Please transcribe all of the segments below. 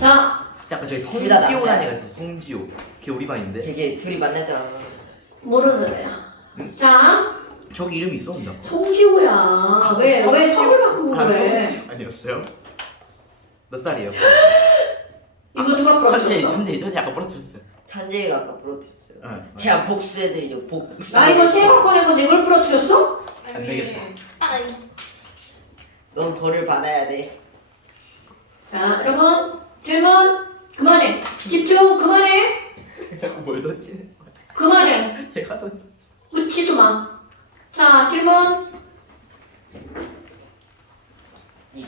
자, 아까 저희 둘다 성지호라는 남자야. 애가 있어. 성지호. 걔 우리 반인데. 되게 둘이 만날 때마다 모르는 애야. 자, 저기 이름이 있었나? 송지호야. 왜 성을 바꾸고 그래? 성지호 아니었어요? 몇 살이에요? 이거 누가 풀어줬어? 천재 아까 부러뜨렸어요. 찬재이가 아까 부러뜨렸어요. 응. 제가 복수해드리죠. 복수. 나 이거 세번 꺼낸 건데 이걸 풀어뜨렸어? 안 되겠다. 넌 벌을 받아야 돼. 자, 여러분 질문 그만해. 집중 그만해. 자꾸 뭘 던지는 거야? 그만해. 얘가 던져. 웃지도 마. 자, 질문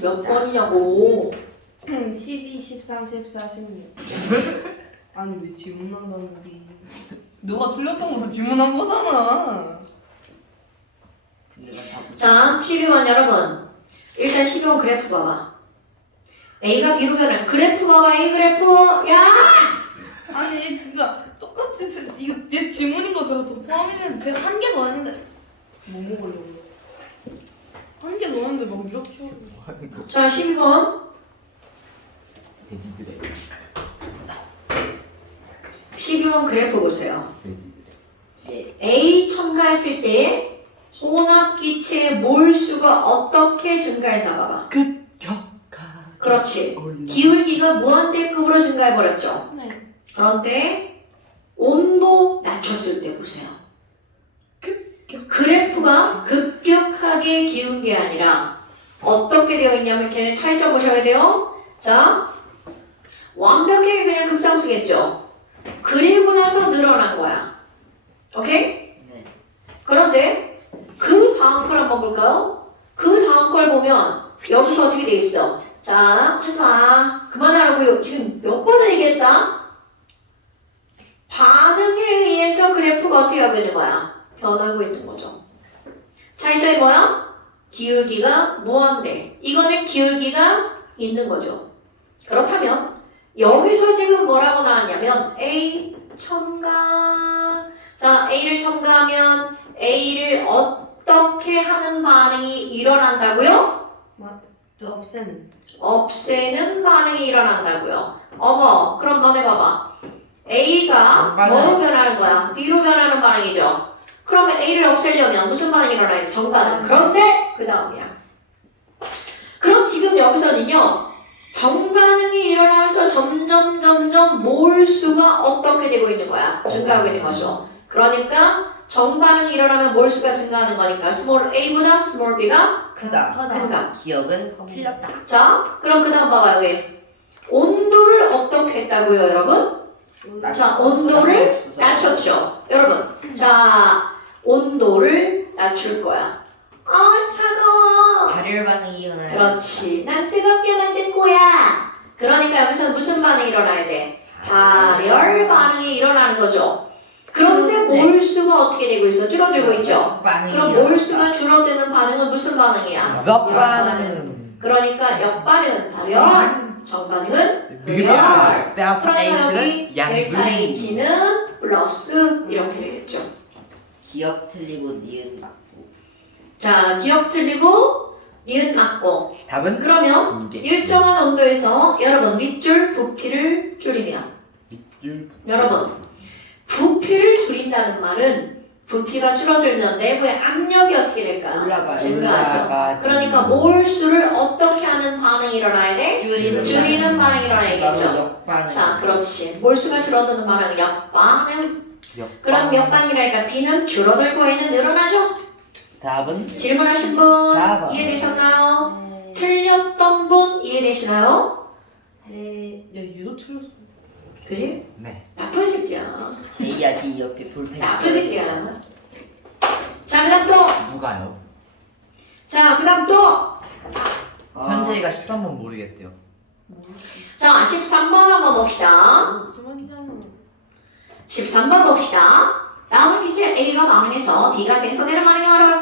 몇 번이냐고. 12, 13, 14, 16. 아니 왜 질문한다는데? 너가 틀렸던 거 다 질문한 거잖아. 근데 난다 자, 12번 여러분. 일단 12번 그래프 봐봐. A가 B로 변해. 그래프 봐봐. A 그래프. 야! 아니 얘 진짜 똑같이 이거 얘 질문인 거 제가 더 포함했는데 제가 한 개 더 했는데 뭐 먹으려고? 한 개 더 했는데 막 이렇게 하고. 자, 12번. 돼지들의 12번 그래프 보세요. 돼지들의 A 첨가했을 때 혼합기체의 몰수가 어떻게 증가했나 봐봐. 급격한 그렇지. 기울기가 무한대급으로 증가해버렸죠. 네. 그런데 온도 낮췄을 때 보세요. 그래프가 급격하게 기운 게 아니라 어떻게 되어 있냐면 걔네 차이점 보셔야 돼요. 자, 완벽하게 그냥 급상승했죠. 그리고 나서 늘어난 거야. 오케이? 네. 그런데 그 다음 걸 한번 볼까요? 그 다음 걸 보면 여기서 어떻게 돼 있어? 자, 하지마. 그만하라고요. 지금 몇 번을 얘기했다? 반응에 의해서 그래프가 어떻게 하고 있는 거야? 변하고 있는 거죠. 차이점이 뭐야? 기울기가 무한대. 이거는 기울기가 있는 거죠. 그렇다면 여기서 지금 뭐라고 나왔냐면 A 첨가. 자, A를 첨가하면 A를 어떻게 하는 반응이 일어난다고요? 저 없애는. 없애는 반응이 일어난다고요. 어머, 그럼 너네 봐봐. A가 정반응. 뭐로 변하는 거야? B로 변하는 반응이죠. 그러면 A를 없애려면 무슨 반응이 일어나야 돼? 정반응. 그런데 그 다음이야. 그럼 지금 여기서는요. 정반응이 일어나서 점점 몰수가 어떻게 되고 있는 거야? 증가하고 있는 거죠. 그러니까 정반응이 일어나면 몰수가 증가하는 거니까 small a보다 small b가 크다. 큰다. 기억은 틀렸다. 자, 그럼 그 다음 봐봐요. 여기 온도를 어떻게 했다고요, 여러분? 자, 온도를 낮췄죠. 여러분, 자, 온도를 낮출 거야. 아, 차가워. 발열 반응이 일어나요. 그렇지. 난 뜨겁게 만들 거야. 그러니까 여기서 무슨 반응이 일어나야 돼? 발열 반응이 일어나는 거죠. 그런데 네. 몰수가 어떻게 되고 있어? 줄어들고 있죠. 반응이 그럼 일어났다. 몰수가 줄어드는 반응은 무슨 반응이야? 역반응. 그러니까 역반응은 발열, 정반응은 미발 열. 델타 그러면 여기 H는 델타 양수 H는 플러스 이렇게 되겠죠. 기억 틀리고 니은 맞고. 자, 기억 틀리고 니은 맞고. 답은 그러면 2개 일정한 온도에서 여러분 밑줄 부피를 줄이면 여러분 부피를 줄인다는 말은 부피가 줄어들면 내부의 압력이 어떻게 될까? 올라가요. 증가하죠. 올라가지. 그러니까 몰수를 어떻게 하는 반응이 일어나야 돼? 줄이는 반응이 일어나야겠죠. 역반응. 자, 그렇지. 몰수가 줄어드는 반응은 역반응. 그럼 역반응이라니까 B는 줄어들고 A는 늘어나죠? 답은 질문하신 분 4번. 이해되셨나요? 틀렸던 분 이해되시나요? 네. 야 얘도 틀렸어. 그지? 네 나쁜 새끼야. A야 D 옆에 볼펜. 나쁜 새끼야. 자, 그 다음 또. 누가요? 자, 그 다음 또. 현재가 13번 모르겠대요. 자, 13번 한번 봅시다. 심하시잖아. 13번 봅시다. 다음은 이제 A가 반응해서 B가 생성되는 반응이 하라고.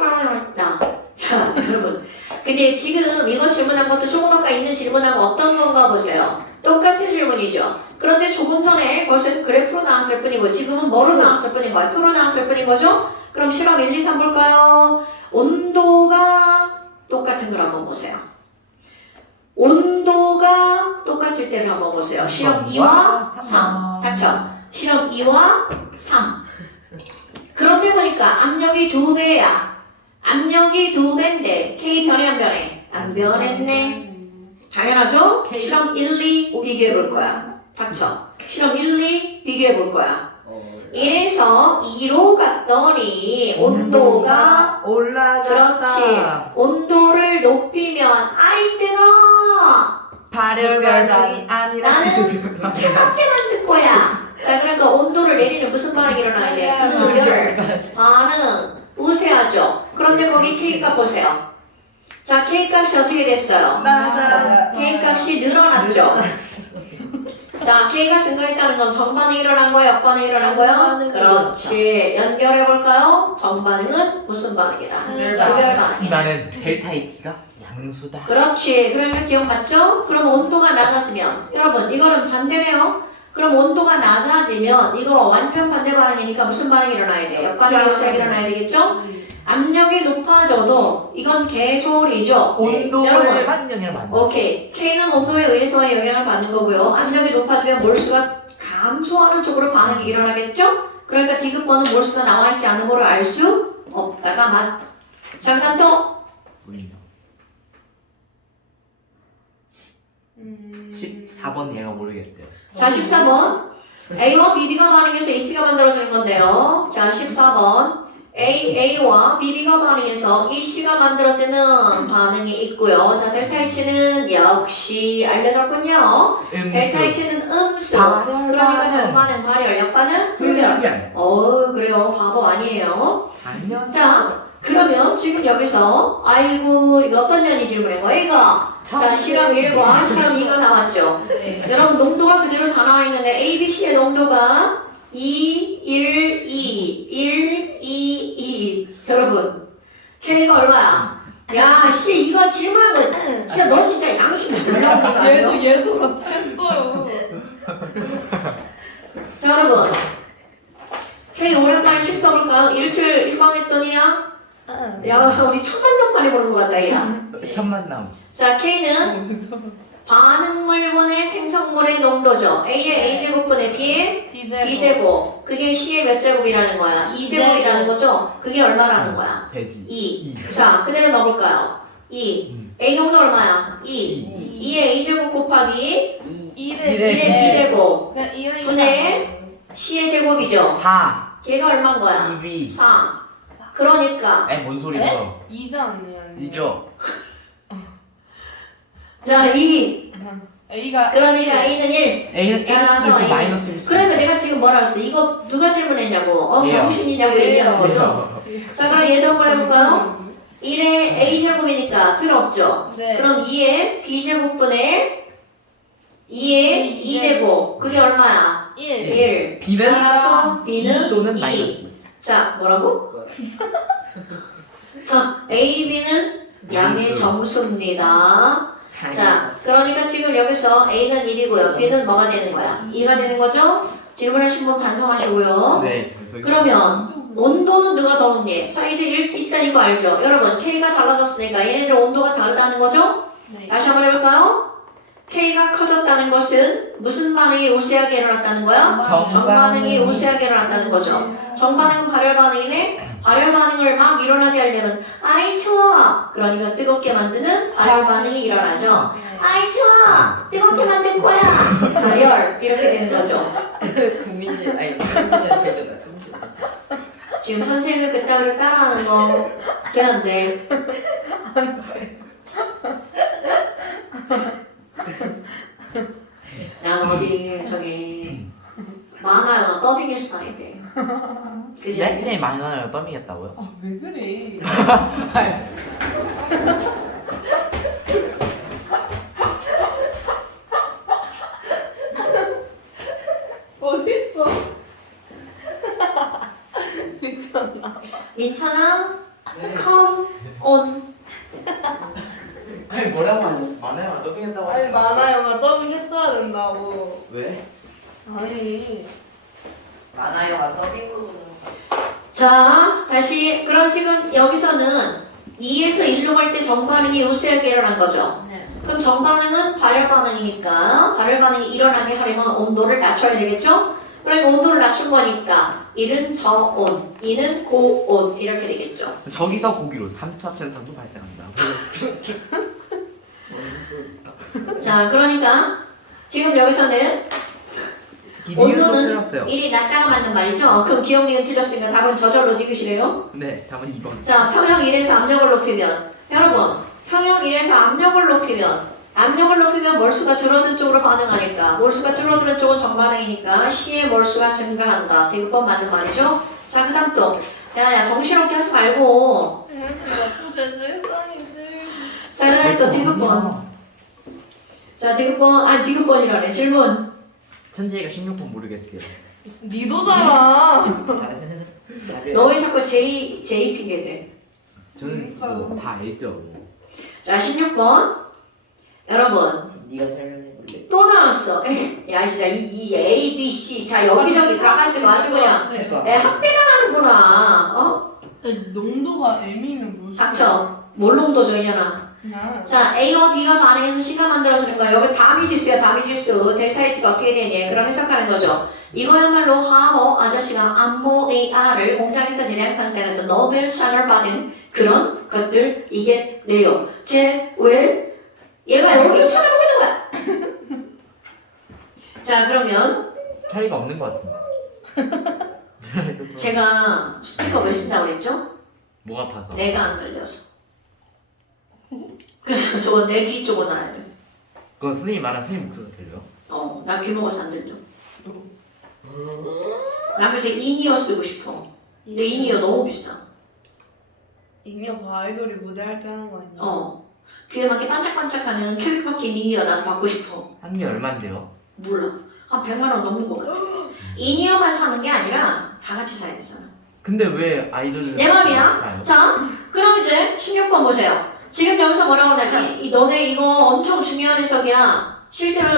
자, 여러분. 근데 지금 이거 질문한 것도 조금 아까 있는 질문하고 어떤 건가 보세요. 똑같은 질문이죠. 그런데 조금 전에 벌써 그래프로 나왔을 뿐이고 지금은 뭐로 나왔을 뿐인 거야? 표로 나왔을 뿐인 거죠? 그럼 실험 1, 2, 3 볼까요? 온도가 똑같은 걸 한번 보세요. 온도가 똑같을 때를 한번 보세요. 실험 2와 3. 닥쳐. 실험 2와 3. 그런데 보니까 압력이 2배야. 압력이 2배인데 K 변해 안 변해? 안 변했네. 당연하죠? 실험 1, 2 비교해 볼 거야. 닥쳐. 실험 1, 2 비교해 볼 거야. 1에서 2로 갔더니 온도가 올라갔다. 그렇지. 온도를 높이면 아이들아 발열 반응이 아니라 나는 차갑게 만들 거야. 자, 그러니까 온도를 내리는 무슨 반응이 일어나야 돼? 그 반응 우세하죠. 그런데 거기 K값 보세요. 자, K값이 어떻게 됐어요? 맞아. K값이 늘어났죠. 자, K가 증가했다는 건 정반응이 일어난 거예요? 역반응이 일어난 거예요? 정반응이 그렇지. 연결해 볼까요? 정반응은 무슨 반응이다? 흡열 흡열 이 반응이다. 말은 델타 H가 양수다. 그렇지. 그러니까 기억 맞죠? 그럼 온도가 낮아지면 여러분 이거는 반대네요. 그럼 온도가 낮아지면 이거 완전 반대 반응이니까 무슨 반응이 일어나야 돼요? 역반응이 우세하게 일어나야 되겠죠? 압력이 높아져도 이건 개소리죠. 온도에 여러분. 반영을 만든. 오케이. K는 온도에 의해서만 영향을 받는 거고요. 압력이 높아지면 몰수가 감소하는 쪽으로 반응이 일어나겠죠? 그러니까 디귿번은 몰수가 나와 있지 않은 거를 알 수 없다가 맞. 잠깐 또. 보이네요. 14번 얘가 모르겠대요. 자, 14번. A와 BB가 반응해서 AC가 만들어지는 건데요. 자, 14번. A와 BB가 반응해서 EC가 만들어지는 반응이 있고요. 자, 델타 H는 역시 알려졌군요. 델타 H는 음수. 발열 그러니까 반응. 정반응, 발열, 역반응, 흡열. 흡열. 그래요. 바보 아니에요. 당연. 자, 그러면 지금 여기서 아이고 이거 어떤 년이 질문한 거야 이거? 자, 실험 1과 실험 2가 나왔죠. 여러분 농도가 그대로 다 나와 있는데 A, B, C의 농도가 2, 1, 2, 1, 2, 2. 여러분 K가 얼마야? 야, 씨 이거 질문하면 진짜 너 진짜 양심 몰라. 얘도 같이 했어요. 자, 여러분 K 오랜만에 식 써볼까요? 일주일 휴방했더니야. 야, 우리 천만 명 만에 보는 것 같다, 야. 천만 남. 자, K는 반응물분의 생성물의 농도죠. A의 A제곱분의 B의 B제곱. 그게 C의 몇 제곱이라는 거야? 2제곱이라는 거죠? 그게 얼마라는 거야? 돼지. 2. 자, 그대로 넣어볼까요? 2. A 농도 얼마야? 2. 2의 A제곱 곱하기 1의 B제곱. 분의 C의 제곱이죠. 4. 걔가 얼마인 거야? 2B. 4. 그러니까. 뭔 소리예요? 2자 아니에요? 이죠. 자, 2. A가 그러니까 A는 1. A는 야, 1 쓰고 A. 마이너스 1 쓰고. 그러니까 내가 지금 뭐라 했어? 이거 누가 질문했냐고. 얘요. 병신이냐고 얘기하는 거죠. 자, 그럼 얘도 한번 해볼까요? 1의 A제곱이니까 필요 없죠. 네. 그럼 2의 B제곱분의 2의 2제곱. 그게 얼마야? 1. 1. B는 따라서 B는 2 또는 2. 마이너스. 자, 뭐라고? 자, A, B는 양의 점수입니다. 자, 그러니까 지금 여기서 A는 1이고요. B는 뭐가 되는 거야? 2가 되는 거죠? 질문하신 분 반성하시고요. 네. 그러면 온도는 누가 더 높니? 자, 이제 일단 이거 알죠? 여러분, K가 달라졌으니까 얘네들 온도가 다르다는 거죠? 네. 다시 한번 해볼까요? K가 커졌다는 것은 무슨 반응이 우세하게 일어났다는 거야? 정반응이 우세하게 일어났다는 거죠. 정반응은 발열 반응이네. 발열 반응을 막 일어나게 하려면 아이 추워. 그러니까 뜨겁게 만드는 발열 반응이 일어나죠. 아이 추워. 뜨겁게 만들 거야. 발열 이렇게 되는 거죠. 국민들 아니 청소년 제도가 청소년. 지금 선생님을 그따위로 따라하는 거 웃긴 한데. 난 어디 저기 만화 영화 더빙해서 다니대 그지? 네, 많이 나요. 떠미겠다고요? 왜 그래? 어딨어? 미쳤나? 괜찮아? Come on. 아니 뭐라고 하지? 많아요. 떠미겠다고 아니 만화 영화 더빙 했어야 된다고. 왜? 아니 만화 영화 더빙으로 보는 거. 자, 다시. 그럼 지금 여기서는 2에서 1로 갈 때 정반응이 우세하게 일어난 거죠. 그럼 정반응은 발열 반응이니까 발열 반응이 일어나게 하려면 온도를 낮춰야 되겠죠? 그러니까 온도를 낮춘 거니까 1은 저온, 2는 고온 이렇게 되겠죠. 저기서 고기로 삼투압 현상도 발생한다. 자, 그러니까 지금 여기서는 온도는 1이 낮다고 맞는 말이죠. 그럼 기억 니은 틀렸으니까 답은 저절로 디귿이래요. 네, 답은 2번. 자, 평형 1에서 압력을 높이면 여러분 평형 1에서 압력을 높이면 몰수가 줄어든 쪽으로 반응하니까 몰수가 줄어드는 쪽은 정반응이니까 C의 몰수가 증가한다. 디귿번 맞는 말이죠. 자, 그 다음 또 야야 정신없게 하지 말고 나쁘제 세상이지. 자, 그 다음에 또 디귿번. 자, 디귿번이라네. 질문. 천재가 16번 모르겠대요. 니도잖아. 너 왜 자꾸 J 핑계대? 저는 그러니까요. 다 알죠. 자, 16번. 여러분, 네가 설명해볼래? 또 나왔어. 야, 진짜 이 A, B, C. 자, 여기저기 다 가지고 아주 그냥 네. 합배당하는구나. 어? 농도가 M이면 무슨? 닥쳐. 뭘 농도죠, 이년아. 나. 자, A와 B가 반응해서 C가 만들어지는 거야. 여기 다미지수야, 다미지수. 델타 H가 어떻게 되니? 그럼 해석하는 거죠. 이거야말로 하호 아저씨가 암모니아를 공장에서 대량 생산해서 노벨상을 받은 그런 것들이겠네요. 왜? 얘가 여기 쳐다보고 있는 거야. 자, 그러면 차이가 없는 것 같은데. 제가 스티커 왜 쓴다고 그랬죠? 목 아파서. 내가 안 들려서. 그래서 저거 내 귀 쪽으로 놔야 돼. 그건 선생님 말한 선생님 목소리가 들려? 나 귀 먹어서 안 들려. 나 그래서 인이어 쓰고 싶어. 근데 인이어 너무 비싸. 인형 그 아이돌이 무대할 때 하는 거 아니야? 귀에 맞게 반짝반짝하는 큐빅 박힌 인이어 나도 받고 싶어. 한 개 얼만데요? 몰라. 한 100만 원 넘는 거 같아. 인이어만 사는 게 아니라 다 같이 사야 되잖아. 근데 왜 아이돌을 내 맘이야. 사요? 자, 그럼 이제 16번 보세요. 지금 여기서 뭐라고 그러냐면 너네 이거 엄청 중요한 해석이야. 실제로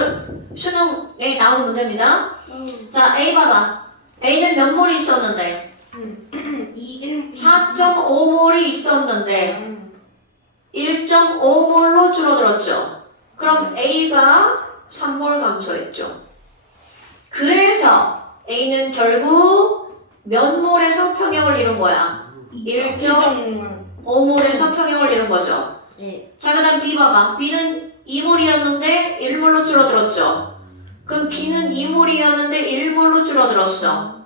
수능에 나오는 문제입니다. 자, A 봐봐. A는 몇 몰이 있었는데? 4.5몰이 있었는데 1.5몰로 줄어들었죠. 그럼 A가 3몰 감소했죠. 그래서 A는 결국 몇 몰에서 평형을 이룬 거야? 1.5몰에서 평형을 이룬 거죠. 예. 자, 그 다음 B 봐봐. B는 2몰이었는데 1몰로 줄어들었죠. 그럼 B는 2몰이었는데 1몰로 줄어들었어.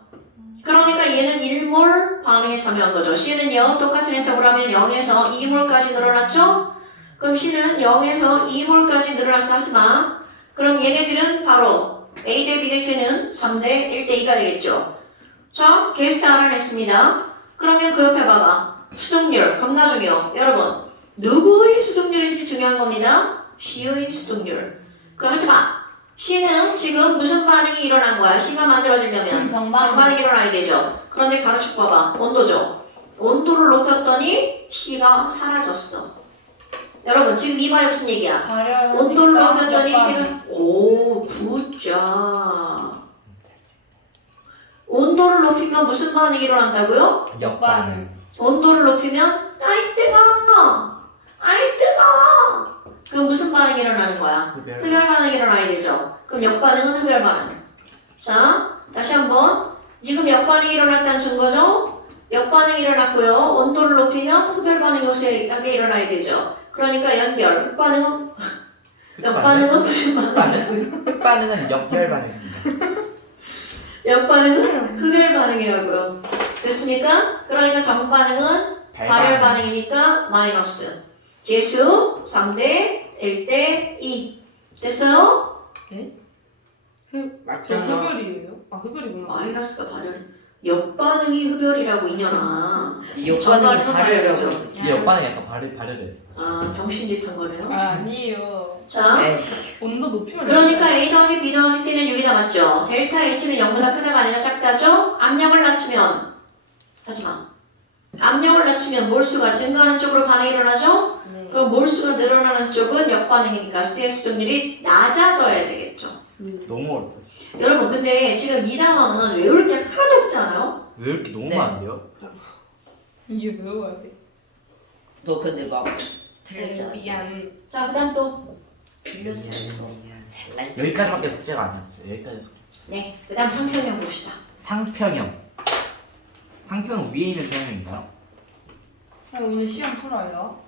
그러니까 얘는 1몰 반응에 참여한 거죠. C는요, 똑같은 해석을 하면 0에서 2몰까지 늘어났죠? 그럼 C는 0에서 2몰까지 늘어났어. 하지마. 그럼 얘네들은 바로 A 대 B 대 C는 3대 1대 2가 되겠죠. 자, 게스트 알아냈습니다. 그러면 그 옆에 봐봐. 수동률, 겁나 중요. 여러분, 누구의 수동률인지 중요한 겁니다. C의 수동률. 그럼 하지마. C는 지금 무슨 반응이 일어난 거야? C가 만들어지려면 정반응이 일어나야 되죠. 그런데 가로축 봐봐. 온도죠. 온도를 높였더니 C가 사라졌어. 여러분, 지금 이 말이 무슨 얘기야? 온도를 높였더니 C는 굿자. 온도를 높이면 무슨 반응이 일어난다고요? 역반응. 온도를 높이면 아이 뜨거! 아이 뜨거! 그럼 무슨 반응이 일어나는 거야? 흡열 반응이 일어나야 되죠. 그럼 역반응은 흡열 반응. 자, 다시 한번. 지금 역반응이 일어났다는 증거죠? 역반응이 일어났고요. 온도를 높이면 흡열 반응이 우세하게 일어나야 되죠. 그러니까 연결. 흡반응은 역반응은 무슨 반응? 흑반응은 역별 반응입니다. 역반응은 흡열 반응이라고요. 됐습니까? 그러니까 정반응은 발열 반응이니까 마이너스. 계수 3대 1대 2. 됐어요? 저 흡열이에요? 아 흡열이구나. 마이너스가 발열. 역반응이 흡열이라고 이년아. 역반응이 발열이라고. 이 역반응 약간 발열을 했었어. 아, 병신짓한 거네요. 아니에요. 자, 온도 높이면 그러니까 A 더하기 B 더하기 C는 6이다 맞죠? 델타 H는 0보다 크다가 아니라 작다죠? 압력을 낮추면 하지마. 압력을 낮추면 몰수가 증가하는 쪽으로 반응이 일어나죠? 네. 그럼 몰수가 늘어나는 쪽은 역반응이니까 C의 수동률이 낮아져야 되겠죠. 너무 어렵다. 여러분, 근데 지금 이 단어는 외울 게 하나도 없지 않아요? 왜 이렇게 너무 네. 많은데요? 이게 외워야 돼. 너 근데 막 틀렸잖아. 미안. 자, 그 다음 또 틀렸어. 잘난 척. 여기까지밖에 숙제가 아니었어요. 여기까지 숙제. 네, 그 다음 상평형 봅시다. 상평형. 상평은 위에 있는 평형인가요? 아, 오늘 시험 풀어요.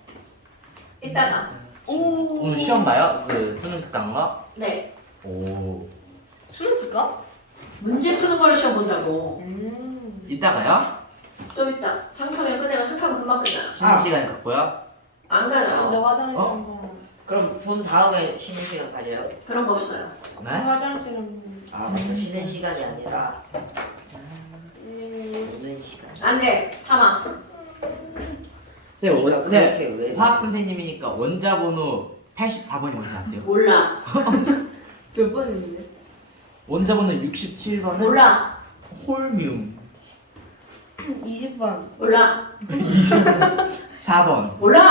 이따가. 오. 오늘 시험 봐요? 그 수능 특강인 거? 네, 오. 수능 틀까? 문제 푸는 거를 시험 본다고. 이따가요? 좀 이따 상평형 끝내면 상평 금방 끝나. 쉬는 시간에 갖고요? 안 근데 가요. 화장실 어? 한번. 그럼 본 다음에 쉬는 시간 가져요? 그런 거 없어요. 네? 화장실 한번. 아 맞다. 쉬는 시간이 아니라 노는 시간. 안 돼, 참아. 그러니까 그렇게 왜? 화학 선생님이니까 원자 번호 84번이 뭔지 아세요? 몰라, 몇 번인데? 원자 번호 67번은 몰라, 홀뮴. 20번. 몰라, 4번. 몰라.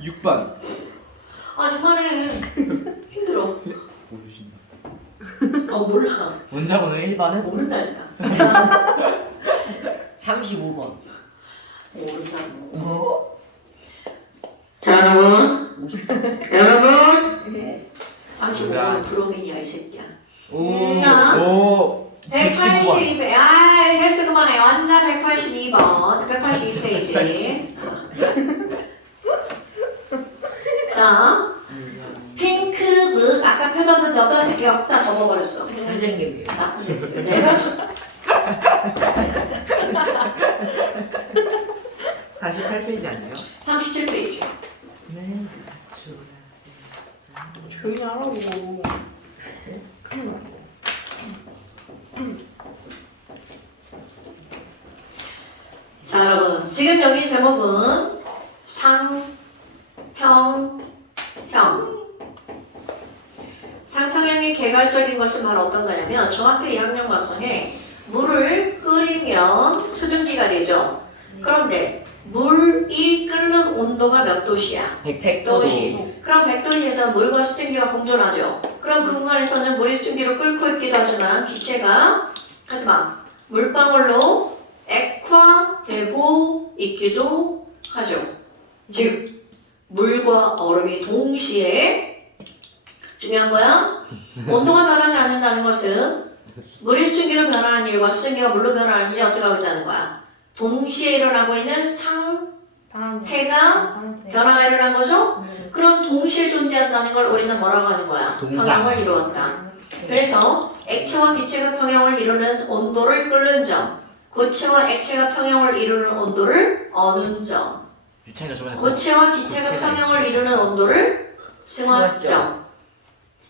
6번. 아 정말해. 힘들어. 모르신다. 몰라. 원자 번호 1번은 모른다니까. 35번. 모른다고. 자 여러분, 50번. 여러분. 네. 35번 브로민이야 이 새끼야. 오. 자. 오. 182. 아, 됐어 그만해. 완전 182번. 182페이지. 자, 핑크북. 아까 표정은 어떤 새끼가 없다 적어버렸어. 선생님이요. 나쁜 새끼. 내가 48페이지 아니에요? 37페이지. 네. 조용히 하라고. 자, 여러분. 지금 여기 제목은 상평형. 상평형의 개괄적인 것은 바로 어떤 거냐면 중학교 1학년 과정에 물을 끓이면 수증기가 되죠. 그런데 물이 끓는 온도가 몇 도씨야? 100도씨. 그럼 100도씨에서 물과 수증기가 공존하죠. 그럼 그 공간에서는 물이 수증기로 끓고 있기도 하지만 기체가 하지만 물방울로 액화되고 있기도 하죠. 즉 물과 얼음이 동시에 중요한 거야. 온도가 변하지 않는다는 것은 물이 수증기로 변하는 일과 수증기가 물로 변하는 일이 어떻게 하고 있다는 거야. 동시에 일어나고 있는 상태가 상태. 변화가 일어난 거죠? 그런 동시에 존재한다는 걸 우리는 뭐라고 하는 거야? 동상. 평형을 이루었다. 그래서 액체와 기체가 평형을 이루는 온도를 끓는 점, 고체와 액체가 평형을 이루는 온도를 어는 점, 유찬이가 저번에 고체와 기체가 평형을 이루는 온도를 승화점.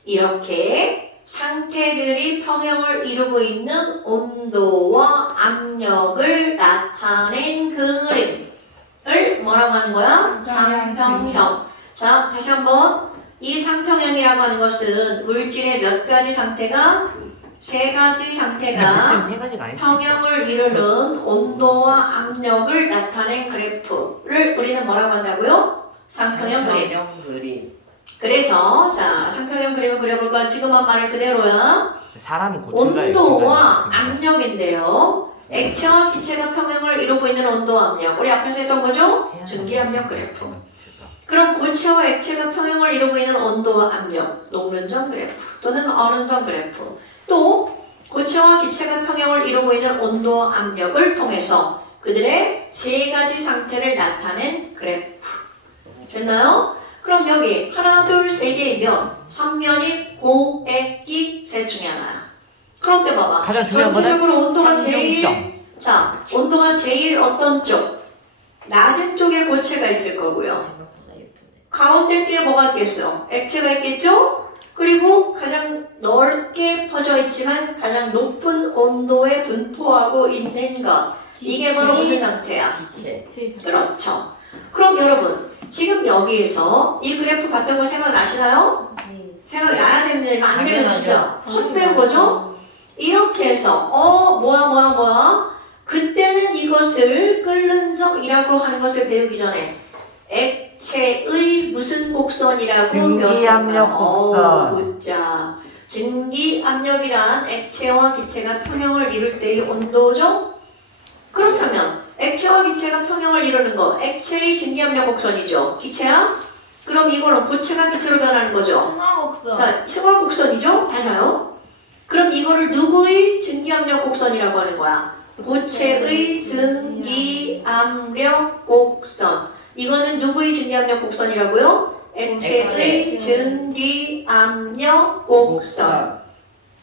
이렇게 상태들이 평형을 이루고 있는 온도와 압력을 나타낸 그림을 뭐라고 하는 거야? 상평형. 자, 다시 한번. 이 상평형이라고 하는 것은 물질의 몇 가지 상태가? 세 가지 상태가 물질 세 가지가 아니죠. 평형을 이루는 온도와 압력을 나타낸 그래프를 우리는 뭐라고 한다고요? 상평형 그림. 상평형 그림. 그래서 자 상평형 그림을 그려볼까? 지금 한 말을 그대로야. 사람은 고친가요? 온도와 압력인데요. 액체와 기체가 평형을 이루고 있는 온도와 압력. 우리 앞에서 했던 거죠? 증기압력 그래프. 그럼 고체와 액체가 평형을 이루고 있는 온도와 압력, 녹는 점 그래프 또는 어는 점 그래프. 또 고체와 기체가 평형을 이루고 있는 온도와 압력을 통해서 그들의 세 가지 상태를 나타낸 그래프. 됐나요? 그럼 여기 하나, 둘, 세 개이면 선면이 고액기 셋 중에 하나야. 그런데 봐봐. 가장 중요한 전체적으로 온도가 상중점. 제일 자 온도가 제일 어떤 쪽? 낮은 쪽에 고체가 있을 거고요. 생각보다 예쁘네. 가운데 게 뭐가 있겠어? 액체가 있겠죠? 그리고 가장 넓게 퍼져 있지만 가장 높은 온도에 분포하고 있는 것. 이게 바로 무슨 상태야? 기체. 그렇죠. 그럼 여러분 지금 여기에서 이 그래프 봤던 거 생각나시나요? 생각나야 되는데 이거 안 되면 진짜 손 빼는 거죠? 이렇게 해서 뭐야 그때는 이것을 끓는 점이라고 하는 것을 배우기 전에 액체의 무슨 곡선이라고 증기압력 곡선. 굿자. 증기압력이란 액체와 기체가 평형을 이룰 때의 온도죠? 그렇다면 액체와 기체가 평형을 이루는 거 액체의 증기압력 곡선이죠. 기체야? 그 그럼 이거는 고체가 기체로 변하는 거죠. 승하곡선. 자, 승화 곡선이죠? 맞아요. 그럼 이거를 누구의 증기압력 곡선이라고 하는 거야? 고체의 증기압력 곡선. 이거는 누구의 증기압력 곡선이라고요? 액체의 증기압력 곡선.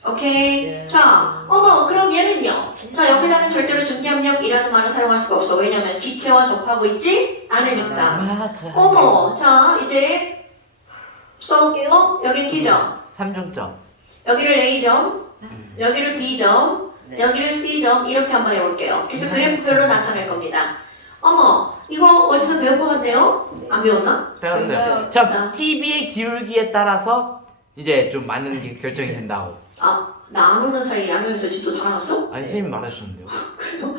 오케이. 자, 그럼 얘는요. 자, 여기다는 절대로 증기압력이라는 말을 사용할 수가 없어. 왜냐면 기체와 접하고 있지 않으니까. 맞아. 자, 이제 써볼게요. 여기 T점, 3중점. 여기를 A점, 여기를 B점, 네. 여기를 C점 이렇게 한번 해볼게요. 그래서 그래프별로 나타낼 겁니다. 이거 어디서 배운 것 같네요? 안 배웠나? 배웠어요. 자. 참 TV의 기울기에 따라서 이제 좀 많은 게 결정이 된다고. 나 안 오는 사이에 양명에서 집도 다 나갔어? 아니 선생님이 말해주셨는데요. 그래요?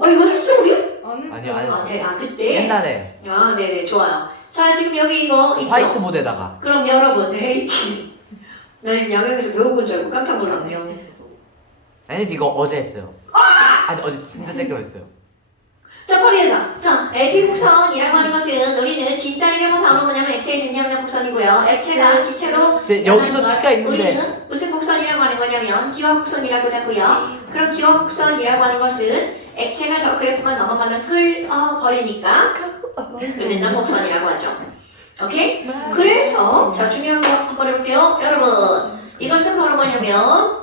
언제? 이거 했어 우리? 안 했어. 아니요, 안 했어요. 네, 그때? 옛날에 네네, 좋아요. 자, 지금 여기 이거 있죠? 화이트보드에다가 그럼 여러분, 헤이티. 난 양양에서 배워본 줄 알고 깜짝 놀랐네. 양념에서도. 아니 이거 어제 했어요. 아니 어제 진짜 쬐끔 했어요. 자, 빨리 하자. 자, 액기 곡선이라고 하는 것은 우리는 진짜 이름은 바로 뭐냐면 액체의 증기압력 곡선이고요. 액체가 기체로 근데 여기도 변하는 T가 걸 있는데 우리는 무슨 곡선이라고 하는 거냐면 기화 곡선이라고 하고요. 그럼 기화 곡선이라고 하는 것은 액체가 저 그래프가 넘어가면 끓어버리니까 끓는 곡선이라고 하죠. 오케이? 그래서 자, 중요한 거 한번 해볼게요. 여러분, 이것은 바로 뭐냐면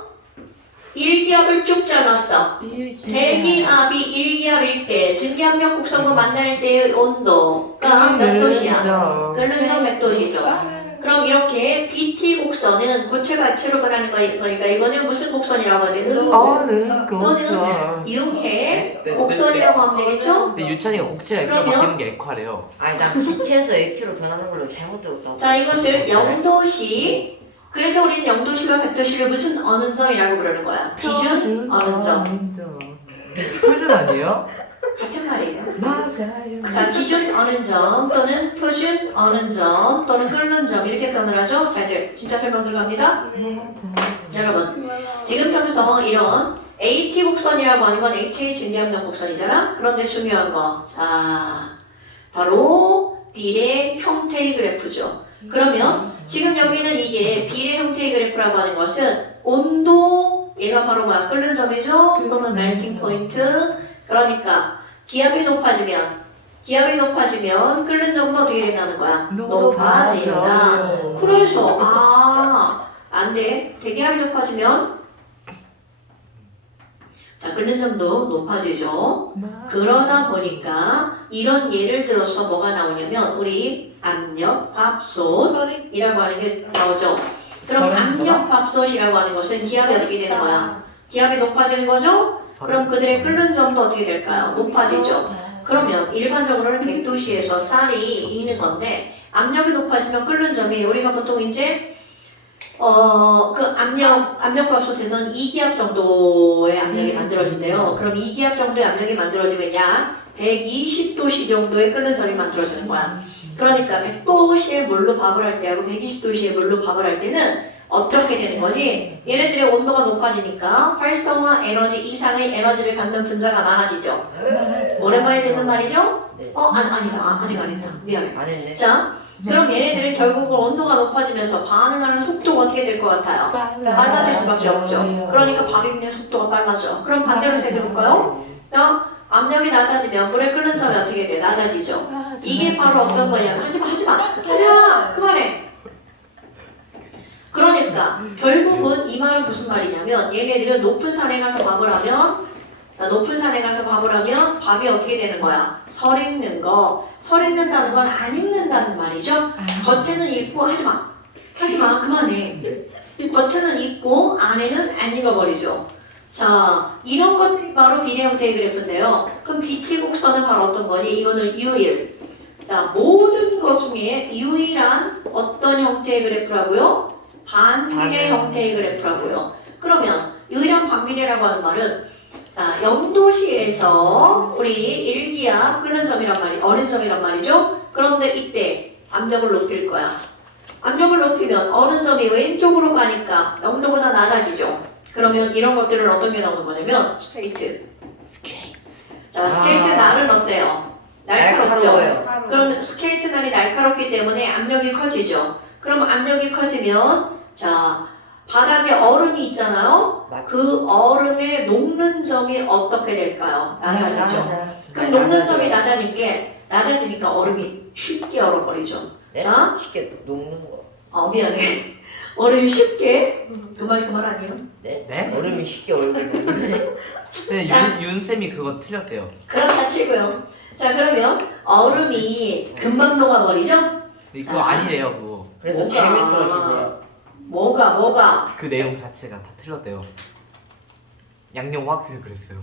일기압을 쭉 잘랐어. 대기압이 일기압일 때 증기압력 곡선과 만날 때의 온도가 몇 도시야? 끓는 점 몇 도시죠? 그럼 이렇게 BT 곡선은 고체가 액체로 변하는 거니까 이거는 무슨 곡선이라고 하냐? 어느 곡선. 유해 곡선이라고 하면 되겠죠? 근데 유찬이가 곡체가 액체로 그러면? 바뀌는 게 액화래요. 아니 난 기체에서 액체로 변하는 걸로 잘못 들었다고. 자, 이것을 0도시. 그래서 우리는 0도시와 100도시를 무슨 어느 점이라고 부르는 거야? 기준 어느 점. 표준 아니에요? 같은 말이에요. 맞아요. 자, 기준 어느 점 또는 표준 어느 점 또는 끓는 점 이렇게 표현을 하죠. 자, 이제 진짜 설명 들어갑니다. 여러분, 지금 여기서 이런 AT 곡선이라고 하는 건 액체의 증기압력 곡선이잖아. 그런데 중요한 거, 자, 바로 비례 형태의 그래프죠. 그러면 지금 여기는 이게 비례 형태의 그래프라고 하는 것은 온도, 얘가 바로 뭐야? 끓는 점이죠? 또는 멜팅 포인트. 그러니까 기압이 높아지면 끓는 점도 어떻게 된다는 거야? 높아진다. 그래서 안 돼. 대기압이 높아지면 자, 끓는 점도 높아지죠. 그러다 보니까 이런 예를 들어서 뭐가 나오냐면 우리 압력밥솥이라고 하는 게 나오죠. 그럼 압력밥솥이라고 하는 것은 기압이 어떻게 되는 거야? 기압이 높아지는 거죠? 그럼 그들의 끓는 점도 어떻게 될까요? 높아지죠. 그러면 일반적으로는 100도씨에서 쌀이 익는 건데 압력이 높아지면 끓는 점이 우리가 보통 이제 그 압력밥솥에서는 2기압 정도의 압력이 만들어진대요. 그럼 2기압 정도의 압력이 만들어지면 약 120도씨 정도의 끓는 점이 만들어지는 거야. 그러니까 100도씨의 물로 밥을 할 때하고 120도씨의 물로 밥을 할 때는 어떻게 되는 거니? 얘네들의 온도가 높아지니까 활성화 에너지 이상의 에너지를 갖는 분자가 많아지죠. 오랜만에 듣는 말이죠? 네. 아니다. 아직 안 했다. 미안해. 안 했네. 자, 그럼 얘네들은 결국은 온도가 높아지면서 반응하는 속도가 어떻게 될 것 같아요? 빨라질 수밖에 없죠. 그러니까 밥이 익는 속도가 빨라져. 그럼 반대로 생각해볼까요? 압력이 낮아지면 물에 끓는 점이 어떻게 돼? 낮아지죠. 이게 바로 어떤 거냐면 하지마 그만해. 그러니까 결국은 이 말은 무슨 말이냐면 얘네들은 높은 산에 가서 밥을 하면 밥이 어떻게 되는 거야? 설 익는 거. 설 익는다는 건 안 익는다는 말이죠. 겉에는 익고 하지마 그만해. 겉에는 익고 안에는 안 익어버리죠. 자, 이런 것들이 바로 비례 형태의 그래프인데요. 그럼 BT 곡선은 바로 어떤 거니? 이거는 유일. 자, 모든 것 중에 유일한 어떤 형태의 그래프라고요? 반비례 형태의 그래프라고요. 그러면 유일한 반비례라고 하는 말은 0도시에서 우리 1기압 어린 점이란 말이죠. 그런데 이때 압력을 높일 거야. 압력을 높이면 어느 점이 왼쪽으로 가니까 0도보다 낮아지죠. 그러면 이런 것들은 어떤 게 나오는 거냐면 스케이트. 자, 스케이트 날은 어때요? 날카롭죠. 날카로워요. 그럼 스케이트 날이 날카롭기 때문에 압력이 커지죠. 그럼 압력이 커지면 자 바닥에 얼음이 있잖아요. 그 얼음의 녹는 점이 어떻게 될까요? 낮아지죠. 그럼 녹는 점이 낮아지니까 얼음이 쉽게 얼어버리죠. 네? 자, 쉽게 녹는 거. 미안해. 얼음이 쉽게 그 말이 그 말 아니에요? 네? 네? 얼음이 쉽게 얼굴. 근데 자. 윤쌤이 그거 틀렸대요. 그렇다 치고요. 자 그러면 얼음이 금방 녹아버리죠? 근데 그거 아니래요 그거. 그래서 뭐가? 제일 미끄러진대요. 뭐가? 그 내용 자체가 다 틀렸대요. 양념 화학표현 그랬어요.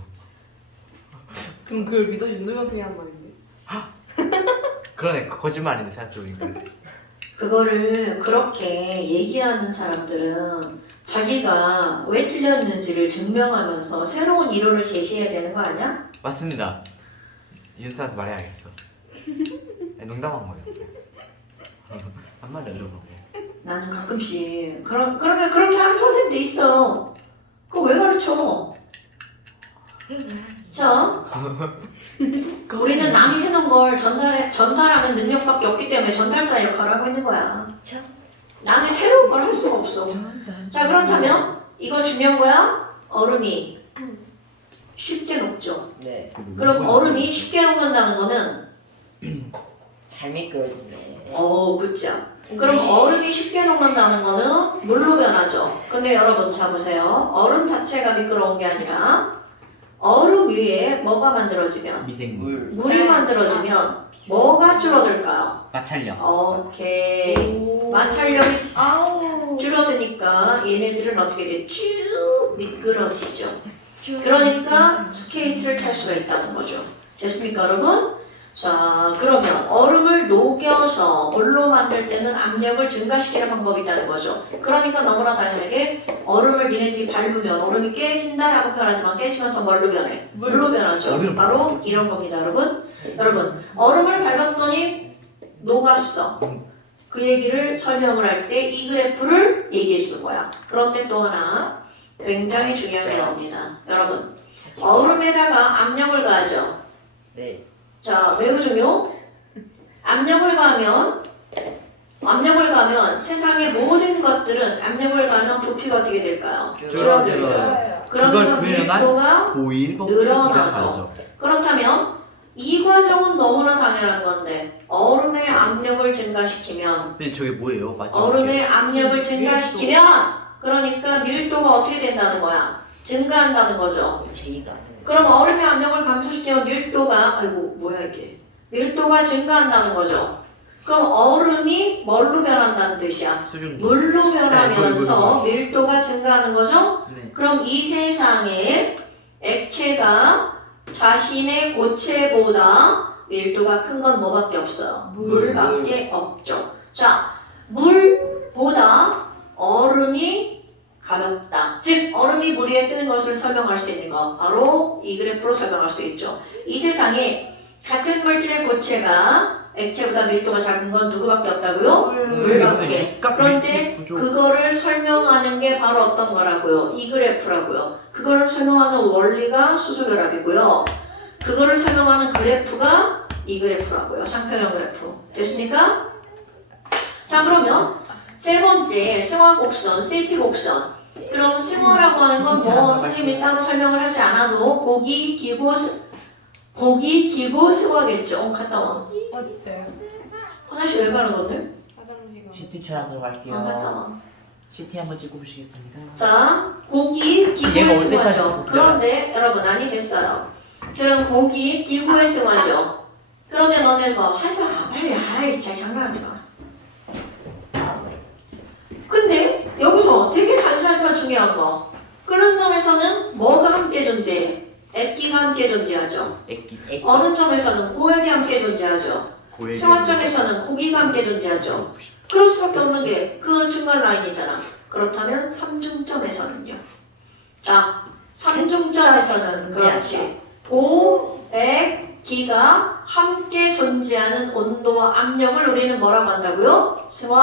그럼 그걸 믿어 윤도현 선생님 한 말인데. 그러네 거짓말이네 생각해보니까. 그거를 그렇게 얘기하는 사람들은 자기가 왜 틀렸는지를 증명하면서 새로운 이론을 제시해야 되는 거 아니야? 맞습니다. 윤쌤한테 말해야겠어. 아니, 농담한 거예요. 한 마리 여쭤보고. 나는 가끔씩 그렇게 하는 선생님도 있어. 그거 왜 가르쳐? 자, 우리는 남이 해놓은 걸 전달하는 능력밖에 없기 때문에 전달자 역할을 하고 있는 거야. 남이 새로운 걸 할 수가 없어. 자, 그렇다면 이거 중요한 거야. 얼음이 쉽게 녹죠. 네. 그럼 얼음이 쉽게 녹는다는 거는 잘 미끄러지네. 그쵸. 그럼 얼음이 쉽게 녹는다는 거는 물로 변하죠. 근데 여러분 자 보세요. 얼음 자체가 미끄러운 게 아니라 얼음 위에 뭐가 만들어지면 미생물. 물이 만들어지면 뭐가 줄어들까요? 마찰력. 오케이. 오. 마찰력이 아우. 줄어드니까 얘네들은 어떻게 돼? 쭉 미끄러지죠. 그러니까 스케이트를 탈 수가 있다는 거죠. 됐습니까, 여러분? 자, 그러면 얼음을 녹여서 물로 만들 때는 압력을 증가시키는 방법이 있다는 거죠. 그러니까 너무나 당연하게 얼음을 니네들이 밟으면 얼음이 깨진다라고 표현하지만 깨지면서 뭘로 변해? 물로 변하죠. 얼음. 바로 이런 겁니다, 여러분. 여러분, 얼음을 밟았더니 녹았어. 그 얘기를 설명을 할 때 이 그래프를 얘기해 주는 거야. 그런데 또 하나 굉장히 중요한 게 나옵니다. 여러분, 얼음에다가 압력을 가하죠. 네. 자, 매우 중요. 압력을 가하면 세상의 모든 것들은 압력을 가하면 부피가 어떻게 될까요? 줄어들죠. 그러면서 그걸 구현한 밀도가 고일 법칙이라고 늘어나죠. 하죠. 그렇다면 이 과정은 너무나 당연한 건데 얼음의 압력을 증가시키면 근데 저게 뭐예요? 마지막에. 얼음의 압력을 증가시키면 그러니까 밀도가 어떻게 된다는 거야? 증가한다는 거죠. 제의가 아니에요. 그럼 얼음의 압력을 감소시키면 밀도가 밀도가 증가한다는 거죠. 그럼 얼음이 뭘로 변한다는 뜻이야? 수증기. 물로 변하면서 네, 밀도가 증가하는 거죠. 네. 그럼 이 세상에 액체가 자신의 고체보다 밀도가 큰 건 뭐밖에 없어요? 물밖에 없죠. 자, 물보다 얼음이 가볍다. 즉 얼음이 물 위에 뜨는 것을 설명할 수 있는 거 바로 이 그래프로 설명할 수 있죠. 이 세상에 같은 물질의 고체가 액체보다 밀도가 작은 건 누구밖에 없다고요? 물밖에. 그런데 그거를 설명하는 게 바로 어떤 거라고요? 이 그래프라고요. 그거를 설명하는 원리가 수소결합이고요. 그거를 설명하는 그래프가 이 그래프라고요. 상평형 그래프. 됐습니까? 자, 그러면 세 번째 승화곡선, 세티곡선. 그럼 승화라고 하는 건 뭐 선생님이 따로 설명을 하지 않아도 고기, 기고, 승화겠죠. 갔다 와. 진짜요? 화장실 왜 가는 건데? 화장실 가. CT 촬영 들어갈게요. 갔다 와. CT 한번 찍고 보시겠습니다. 자, 고기, 얘가 기구의 올 때까지 승화죠. 찍고 그런데 여러분 아니 됐어요. 그럼 고기, 기구의 승화죠. 그런데 너네 뭐 하지 마. 빨리 아이 잘 장난하지 마. 근데 여기서 되게 단순하지만 중요한 거. 끓는 점에서는 뭐가 함께 존재해? 액기가 함께 존재하죠. 액기. 어느 점에서는 고액이 함께 존재하죠. 고액이. 승화점에서는 고기가 함께 존재하죠. 그럴 수밖에 없는 게 그 중간 라인이잖아. 그렇다면 삼중점에서는요. 자, 삼중점에서는 그렇지. 고, 액, 기가 함께 존재하는 온도와 압력을 우리는 뭐라고 한다고요? 승화?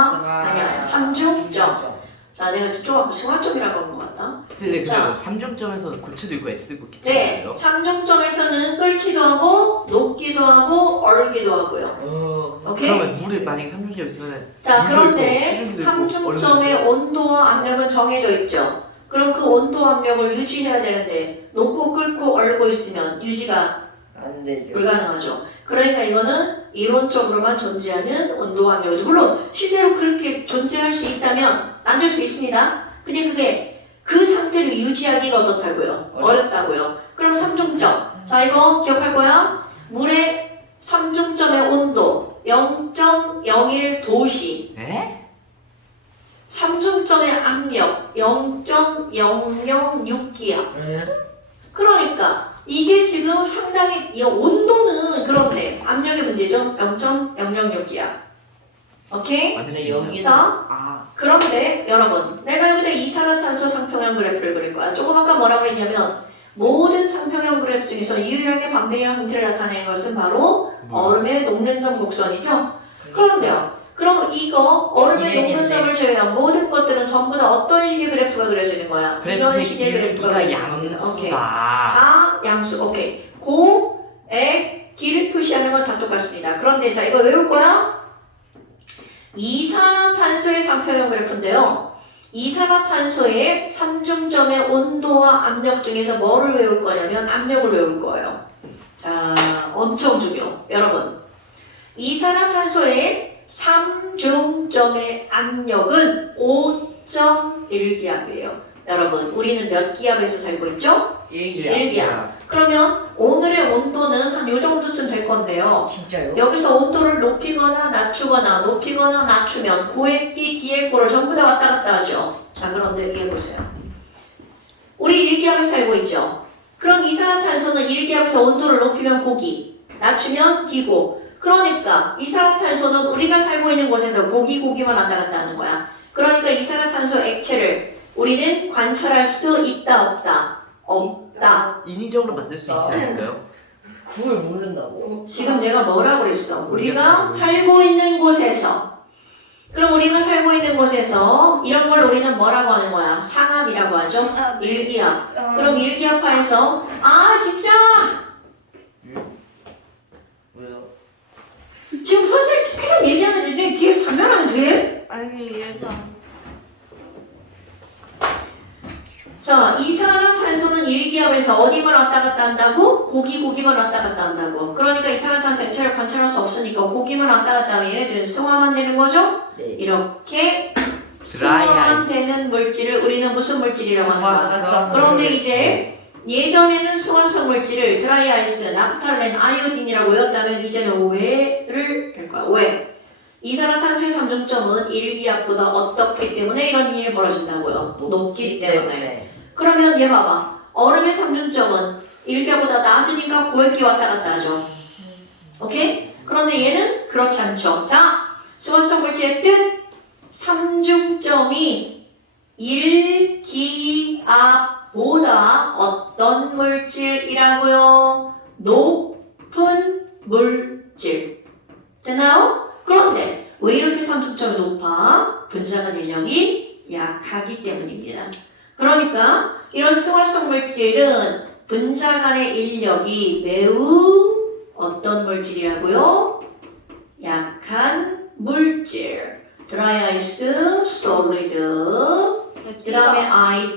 아니야. 삼중점. 자, 내가 조금 승화점이라고 한 것 같다. 근데 자. 삼중점에서는 고체도 있고 X도 있고 기체도 네, 있어요? 삼중점에서는 끓기도 하고 녹기도 하고 얼기도 하고요. 오케이? 그러면 물에 만약에 삼중점 있으면 자, 물도 그런데 있고 수증기도 있고 얼음도 삼중점의 있어요? 온도와 압력은 정해져 있죠. 그럼 그 온도 압력을 유지해야 되는데 녹고 끓고 얼고 있으면 유지가 안 되죠. 불가능하죠. 그러니까 이거는 이론적으로만 존재하는 온도와 압력이죠. 물론 실제로 그렇게 존재할 수 있다면 만들 수 있습니다. 근데 그게 그 상태를 유지하기가 어떻다고요? 어렵다고요. 그럼 삼중점. 자, 이거 기억할 거야. 물의 삼중점의 온도 0.01도시. 에? 삼중점의 압력 0.006기압. 에? 그러니까 이게 지금 상당히 이 온도는 그렇네. 압력의 문제죠. 0.006기압. 오케이? 만들 수 근데 있나요? 여기는 자, 그런데 여러분, 내가 여기다 이산화탄소 상평형 그래프를 그릴 거야. 조금 아까 뭐라고 그랬냐면 모든 상평형 그래프 중에서 유일하게 반비례한 형태를 나타내는 것은 바로 얼음의 녹는점 곡선이죠. 그런데요. 그럼 이거 얼음의 기울기인데. 녹는점을 제외한 모든 것들은 전부 다 어떤 식의 그래프가 그려지는 거야? 이런 그래프의 식의 그래프가 길이가 그려지는 거야. 오케이. 양수다. 다 양수. 오케이. 고액 길을 표시하는 건 다 똑같습니다. 그런데 자, 이거 외울 거야? 이산화탄소의 상평형 그래프인데요. 이산화탄소의 삼중점의 온도와 압력 중에서 뭐를 외울 거냐면 압력을 외울 거예요. 자, 엄청 중요. 여러분, 이산화탄소의 삼중점의 압력은 5.1기압이에요. 여러분, 우리는 몇 기압에서 살고 있죠? 1기압. 그러면 오늘의 온도는 한 요 정도쯤 될 건데요. 진짜요? 여기서 온도를 높이거나 낮추거나 높이거나 낮추면 고액기, 기액고를 전부 다 왔다 갔다 하죠. 자, 그런데 이게 보세요. 우리 1기압에 살고 있죠. 그럼 이산화탄소는 1기압에서 온도를 높이면 고기, 낮추면 기고. 그러니까 이산화탄소는 우리가 살고 있는 곳에서 고기만 왔다 갔다 하는 거야. 그러니까 이산화탄소 액체를 우리는 관찰할 수 있다 없다? 없다. 인위적으로 만들 수 있지 않을까요? 그걸 모른다고? 지금 내가 뭐라고 그랬어? 우리가 살고 있는 곳에서. 그럼 우리가 살고 있는 곳에서 이런 걸 우리는 뭐라고 하는 거야? 상압이라고 하죠? 아, 네. 일기압. 그럼 일기압하에서 진짜 왜요? 지금 선생님 계속 얘기하는데 내 뒤에서 장난하면 돼? 아니 얘가 자, 이산화탄소는 일기압에서 어디만 왔다 갔다 한다고? 고기만 왔다 갔다 한다고. 그러니까 이산화탄소 액체를 관찰할 수 없으니까 고기만 왔다 갔다 하면 얘네들은 승화만 되는 거죠? 네. 이렇게 드라이 승화만 아이스. 되는 물질을 우리는 무슨 물질이라고 하는 거야? 승화성 그런데 물질. 이제 예전에는 승화성 물질을 드라이 아이스, 나프탈렌, 아이오딘이라고 외웠다면 이제는 왜를 할 거야. 왜? 이산화탄소의 삼중점은 1기압보다 어떻기 때문에 이런 일이 벌어진다고요. 높기 때문에. 그러면 얘 봐봐. 얼음의 삼중점은 1기압보다 낮으니까 고액기 왔다 갔다 하죠. 오케이? 그런데 얘는 그렇지 않죠. 자, 승화성 물질의 뜻. 삼중점이 1기압보다 어떤 물질이라고요? 높은 물질. 됐나요? 그런데 왜 이렇게 삼중점이 높아? 분자간 인력이 약하기 때문입니다. 그러니까 이런 승화성 물질은 분자 간의 인력이 매우 어떤 물질이라고요? 약한 물질. 드라이 아이스, 솔리드, 그 다음에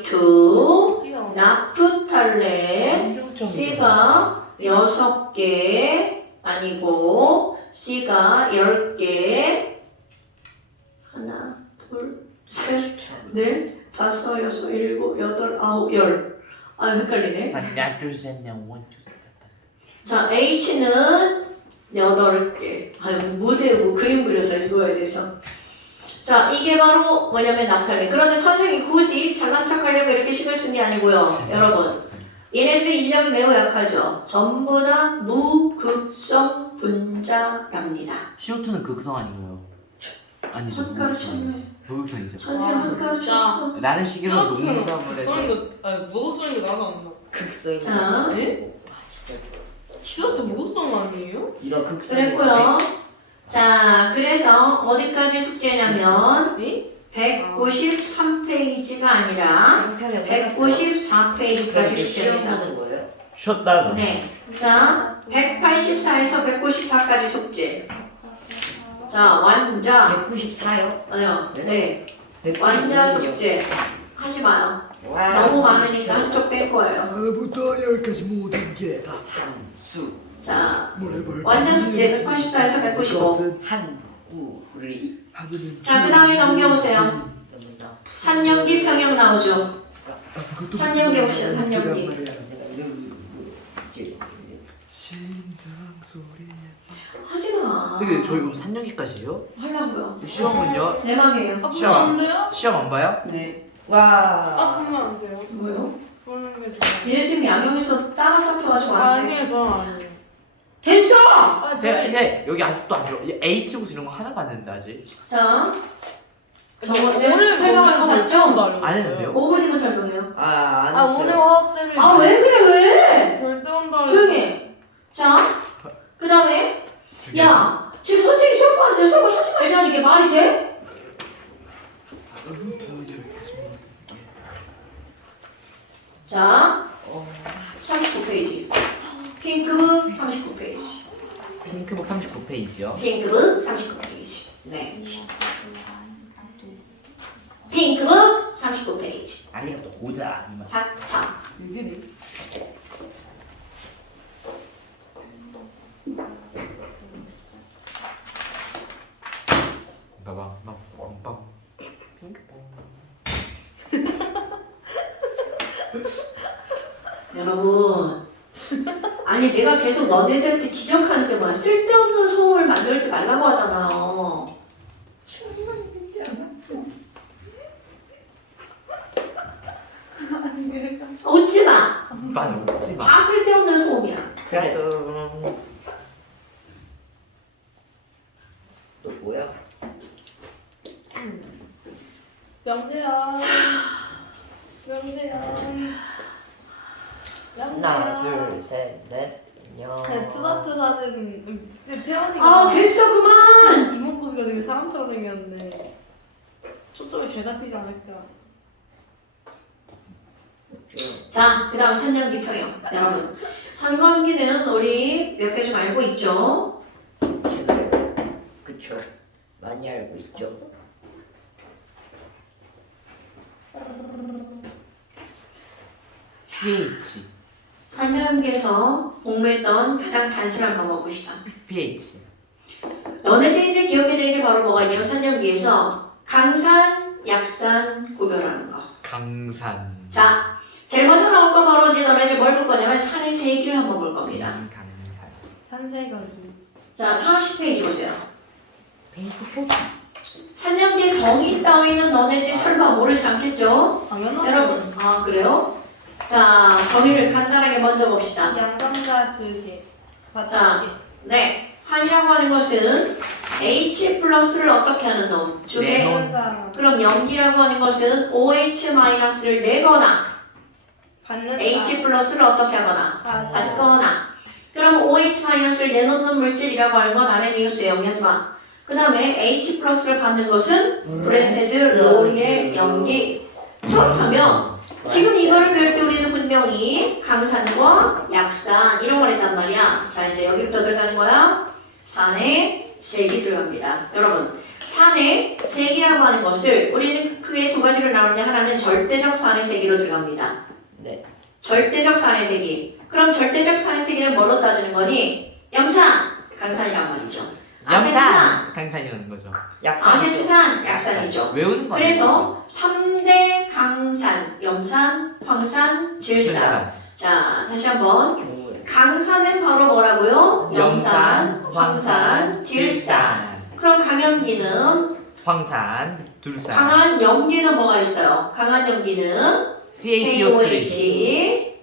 I2, 나프탈렌, C가 6개 아니고 C가 10개. 하나, 둘, 셋, 넷, 다섯, 여섯, 일곱, 여덟, 아홉, 열. 헷갈리네. 하나 둘셋넷 원투 자, H는 8개. 못 외우고 그림 그려서 읽어야 돼서. 자, 이게 바로 뭐냐면 나프탈렌. 그런데 선생님이 굳이 잘난 척하려고 이렇게 식을 쓴 게 아니고요. 여러분, 얘네들의 인력이 매우 약하죠. 전부 다 무극성 분자랍니다. CO2는 극성 아닌가요? 아니죠. 헛 가르쳤네. 무극성이죠. 선생님 헛 가르쳤어. 나는 시계로 무극성은 농담을 해서 무극성인 거 아니 무극성인 거 나도 안 나. 극성. 자, 에? 진짜. 진짜 무극성 아니에요? 이거 극성. 그랬고요. 자, 그래서 어디까지 숙제냐면 에? 193페이지가 아니라 194페이지까지 시험 숙제입니다. 보는 거예요? 쉬었다. 네. 자, 184에서 194까지 숙제. 자, 완자. 194요? 아니요. 네. 완자 숙제. 하지 마요. 너무 많으니까 한쪽 뺄 거예요. 하나부터 열까지 모든 게 다 한수 자, 모래벌 완자 숙제 184에서 195. 한우리 자, 그 다음에 넘겨보세요. 산연기 평형 나오죠? 산연기 봅시다, 산연기. 심장 소리에 하지 마. 되게 저희 그럼 3년기까지요? 하려고요. 시험은요? 내 맘이에요. 아, 보면 시험. 안 돼요? 시험 안 봐요? 네. 아, 와 보면 안 돼요. 뭐요? 보는 게 좋아요. 얘네 지금 양념에서 따라 잡혀가지고 안 돼. 아니에요, 저는 아니에요. 됐어! 아, 근데 여기 아직도 안 들어. A 트리고스 이런 거 하나도 안 됐는데 아직. 자, 저거 오늘 내가 설명한 거 맞죠? 안 했는데요? 5분이면 설명해요. 안 아, 오늘 화학쌤이 아, 왜 그래, 왜? 절대 온다. 조용히 해. 자, 그 다음에, 야, 지금 선생님이 수업하는데 수업을 하지 말자는 게 말이 돼? 하나부터 열까지 모든 게 자, 39페이지. 핑크북 39페이지. 핑크북 39페이지요. 핑크북 39페이지. 네. 핑크북 39페이지. 아니가 또 고자 아니면. 자. 이게 네. 빠밤 빰빰. 여러분, 아니 내가 계속 너네들한테 지적하는 게 뭐야? 쓸데없는 소음을 만들지 말라고 하잖아요. 웃지 마. 빨리 웃지 마. 다 쓸데없는 소음이야. 그래 또 뭐야? 명재야. 명재야. 하나 둘셋넷 안녕 투바투 사진 근데 태연이가 아 됐어 그만. 이목구비가 되게 사람처럼 생겼는데 초점이 잘 잡히지 않을까. 자, 그 다음 산연기 평형. 여러분, 산연기는 우리 몇 개 좀 알고 있죠? 그쵸 많이 알고 있죠 pH. 산연기에서 공부했던 가장 단순한 방법 봅시다. pH. 너네들 이제 기억해야 되는 게 바로 뭐가 있냐면 산연기에서 강산, 약산 구별하는 거. 강산. 자, 제일 먼저 나올 거 바로 이제 너네들 뭘 볼 거냐면 산의 세기를 한번 볼 겁니다. 강산. 산세가지. 자, 40페이지 보세요. 페인트 포스 산연기 정의 따위는 너네들 설마 모르지 않겠죠? 당연하죠. 여러분, 아 그래요? 자, 정의를 간단하게 먼저 봅시다. 양성자 주계. 자. 맞다. 네, 산이라고 하는 것은 H 플러스를 어떻게 하는 놈? 주게. 네. 내는 사람. 그럼 연기라고 하는 것은 OH 마이너스를 내거나 받는 H 플러스를 어떻게 하거나 사람. 받거나. 그럼 OH 마이너스를 내놓는 물질이라고 하는 건 안에 이웃수에 영리하지 마. 그 다음에 H 플러스를 받는 것은 브랜세드 로리의 연기. 그렇다면 지금 이거를 배울 때 우리는 분명히 강산과 약산 이런 걸 했단 말이야. 자, 이제 여기부터 들어가는 거야. 산의 세기 들어갑니다. 여러분, 산의 세기라고 하는 것을 우리는 크게 두 가지로 나누는데 하나는 절대적 산의 세기로 들어갑니다. 네 절대적 산의 세기. 그럼 절대적 산의 세기는 뭘로 따지는 거니? 염산, 강산이란 말이죠. 양산. 강산이라는 거죠. 아세트산, 약산이죠. 외우는 거 아니에요? 그래서 3대 강산, 염산, 황산, 질산. 자, 다시 한번. 강산은 바로 뭐라고요? 염산, 황산, 질산. 그럼 강염기는 황산, 둘산, 강한 염기는 뭐가 있어요? 강한 염기는 CaCO3,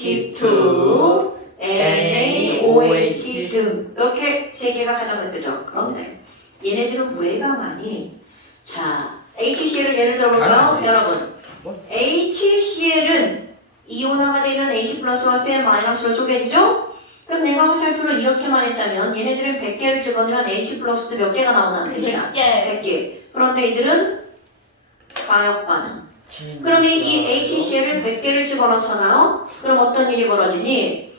CaOH2, NaOH 이렇게 세 개가 가장 예쁘죠. 그런데 얘네들은 왜가 많이? 자, HCl을 예를 들어볼까요? 당연하지. 여러분, 뭐? HCl은 이온화가 되면 H 플러스와 CL 마이너스로 쪼개지죠? 그럼 내가 화살표를 이렇게만 했다면 얘네들은 100개를 집어넣으면 H 플러스도 몇 개가 나온다는 뜻이야? 100개. 100개. 그런데 이들은 가역 반응. 그러면 이 HCl을 100개를 집어넣잖아요. 그럼 어떤 일이 벌어지니?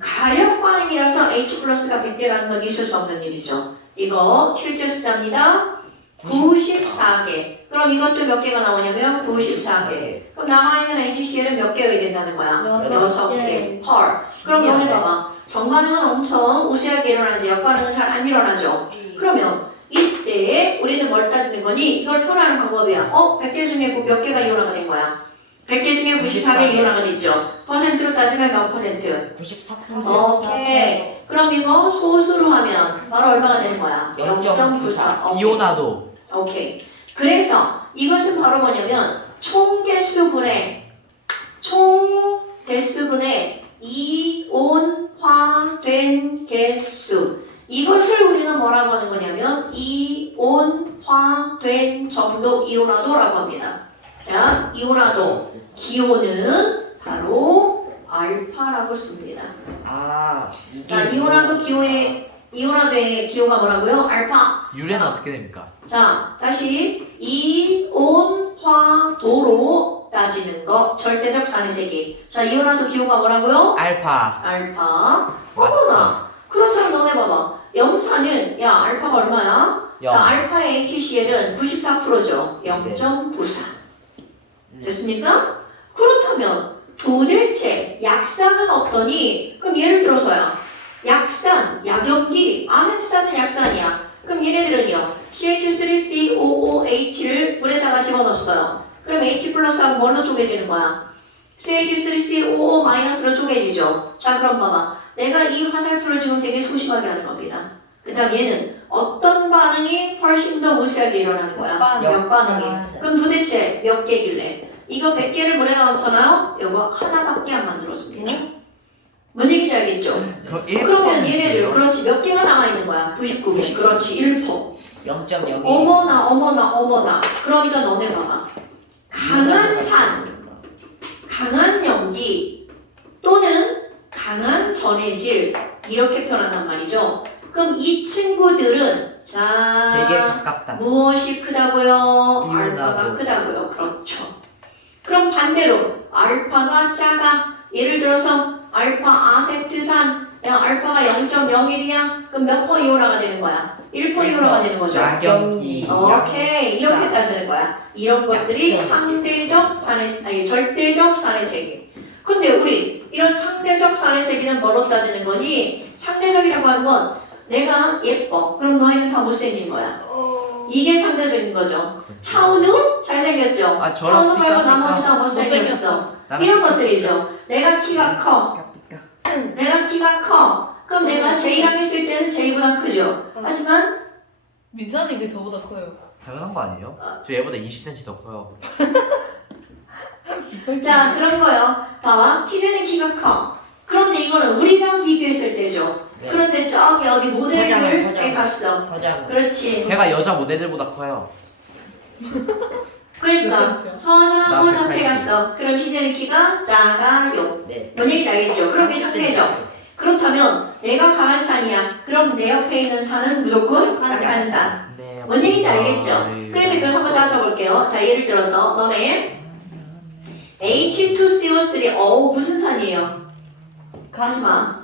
가역 반응이라서 H 플러스가 100개라는 건 있을 수 없는 일이죠. 이거 실제 숫자입니다. 94개. 그럼 이것도 몇 개가 나오냐면 94개. 그럼 남아있는 HCl은 몇 개여야 된다는 거야? 6개. 헐. 그럼 여기 봐봐. 정반응은 엄청 우세하게 일어나는데 역반응은 잘 안 일어나죠. 그러면 이때 우리는 뭘 따지는 거니? 이걸 표현하는 방법이야. 100개 중에 몇 개가 이온화가 된 거야? 100개 중에 94개 이온화가 됐죠. 퍼센트로 따지면 몇 퍼센트? 94%. 오케이. 그럼 이거 소수로 하면 바로 얼마가 되는 거야? 0.94. 이온화도 오케이. 그래서 이것은 바로 뭐냐면 총 개수분의 이온화된 개수. 이것을 우리는 뭐라고 하는 거냐면 이온화된 정도 이온화도라고 합니다. 자, 이온화도 기호는 바로 알파라고 씁니다. 자, 이온화도의 기호가 뭐라고요? 알파. 유래는 어떻게 됩니까? 자, 다시 이온화도로 따지는 거 절대적 산의세기. 자, 이온화도 기호가 뭐라고요? 알파. 알파. 어머나. 그렇다면 너네 봐봐. 염산은 알파가 얼마야? 영. 자, 알파의 HCl은 94%죠. 0.94. 됐습니까? 그렇다면 도대체 약산은 어떠니? 그럼 예를 들어서요. 약산, 약염기, 아세트산은 약산이야. 그럼 얘네들은요. CH3COOH를 물에다가 집어넣었어요. 그럼 H 플러스하고 뭘로 쪼개지는 거야? CH3COO 마이너스로 쪼개지죠. 자, 그럼 봐봐. 내가 이 화살표를 지금 되게 소심하게 하는 겁니다. 그 다음 얘는 어떤 반응이 훨씬 더 우세하게 일어나는 거야? 역반응이. 그럼 도대체 몇 개길래? 이거 100개를 물에 넣었잖아요? 이거 하나밖에 안 만들었습니다. 뭔 얘기인지 알겠죠? 그러면 얘네들 그렇지 몇 개가 남아있는 거야? 99개. 그렇지 1%. 0.02. 어머나. 그러니까 너네 봐봐. 강한 산, 강한 염기 또는 강한 전해질 이렇게 표현한단 말이죠. 그럼 이 친구들은 되게 자 가깝다. 무엇이 크다고요? 이온화도. 알파가 크다고요. 그렇죠. 그럼 반대로 알파가 작아. 예를 들어서 알파 아세트산 알파가 0.01이야. 그럼 몇 퍼 이온화가 되는 거야? 1% 이온화가 되는 거죠. 약염기. 오케이 이렇게 따지는 거야. 이런 것들이 약점. 절대적 산의 세계. 근데 우리 이런 상대적 산의 세계는 뭐로 따지는 거니? 상대적이라고 하는 건 내가 예뻐. 그럼 너희는 다 못생긴 거야. 이게 상대적인 거죠. 차우는 잘생겼죠. 아, 차우는 저런 말고 삐까삐까. 나머지 다 못생겼어. 나는 이런 것들이죠. 내가 키가 커. 내가 키가 커. 그럼 내가 제이랑 있을 때는 제이보다 크죠. 하지만 민찬이 그 저보다 커요. 당연한 거 아니에요? 저 얘보다 20cm 더 커요. 자 그런 거요. 봐봐. 희준이 키가 커. 그런데 이거는 우리랑 비교했을 때죠. 네. 그런데 저기 어디 모델들에 갔어. 서장. 그렇지. 제가 여자 모델들보다 커요. 그러니까 몇 센치야? 서장훈한테 나 갔어. 그럼 희준이 키가 작아요. 네. 뭔 얘기인지 알겠죠? 그럼 이게 상대죠. 그렇다면 내가 강한 산이야. 그럼 내 옆에 있는 산은 무조건 약한 산. 네. 뭔 얘기인지 알겠죠? 그래서 그걸 한번 따져볼게요. 자 예를 들어서 너네 H2CO3 무슨 산이에요? 가지마.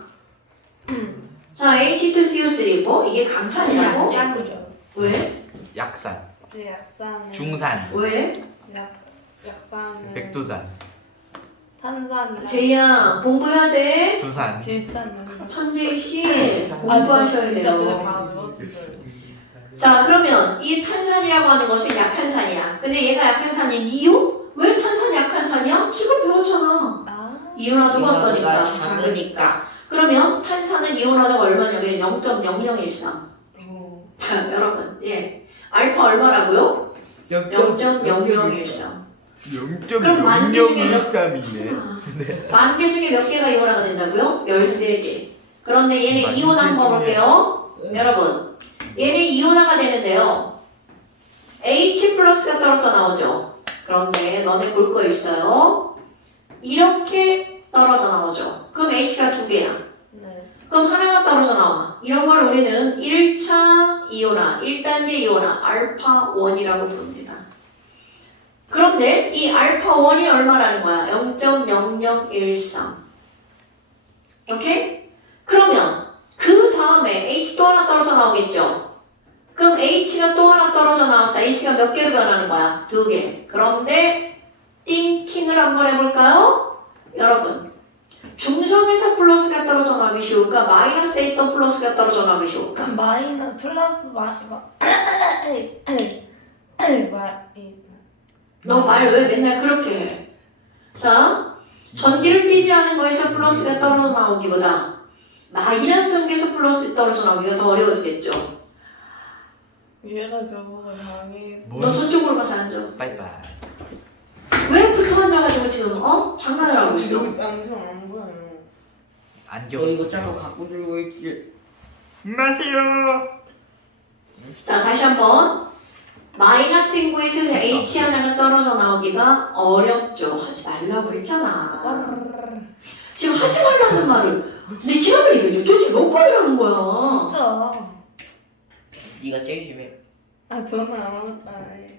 자 H2CO3고 이게 강산이라고? 왜? 약산, 네, 약산은 중산, 왜? 약산은 백두산, 탄산이랑 제이야 공부해야 돼. 두산. 질산. 천재씨 아, 공부하셔야 진짜 그냥 돼요. 다 외웠어요. 자 그러면 이 탄산이라고 하는 것은 약한 산이야. 근데 얘가 약한 산인 이유? 왜 탄산이 약한 산이야? 지금 배웠잖아. 아, 이온화도가 어떠니까? 이온화도가 작으니까. 그러면 탄산은 이온화도가 얼마냐면 0.0013. 자 여러분 알파 얼마라고요? 0.0013. 그럼 만 개 중에 몇 0.013이네. 만 개 중에 몇 개가 이온화가 된다고요? 13개. 그런데 얘네 이온화 한번 볼게요. 여러분 얘네 이온화가 되는데요. H 플러스가 떨어져 나오죠. 그런데 너네 볼 거 있어요. 이렇게 떨어져 나오죠. 그럼 H가 2개야. 네. 그럼 하나가 떨어져 나와. 이런 걸 우리는 1차 이온화, 1단계 이온화 알파 1이라고 부릅니다. 그런데 이 알파 1이 얼마라는 거야? 0.0013. 오케이? 그러면 그 다음에 H 또 하나 떨어져 나오겠죠? 그럼 H가 또 하나 떨어져 나와서 H가 몇 개로 변하는 거야? 2개. 그런데 띵킹을 한번 해볼까요? 여러분, 중성에서 플러스가 떨어져 나오기 쉬울까? 마이너스에 있던 플러스가 떨어져 나오기 쉬울까? 마이너스 플러스 너 말 왜 맨날 그렇게 해? 자, 전기를 띠지 않은 거에서 플러스가 떨어져 나오기보다 마이너스 전기에서 플러스 떨어져 나오기가 더 어려워지겠죠? 얘가 저거가 당해. 너 저쪽으로 가서 앉아. 빠이빠이. 왜 붙어 앉아가지고 지금 장난을 하고 있어? 여기 안경 안 보여요. 안경. 너 이거 짤로 갖고 들고 있지. 마세요. 자, 다시 한번. 마이너스인 곳에서 H 하나가 떨어져 나오기가 어렵죠. 하지 말라고 그랬잖아. 지금 하지 말라는 말을 내 지갑을 얘기해줘. 도대체 몇 번이라는 거야? 진짜. 네가 제일 심해. 아 저는 아무것도 안 해.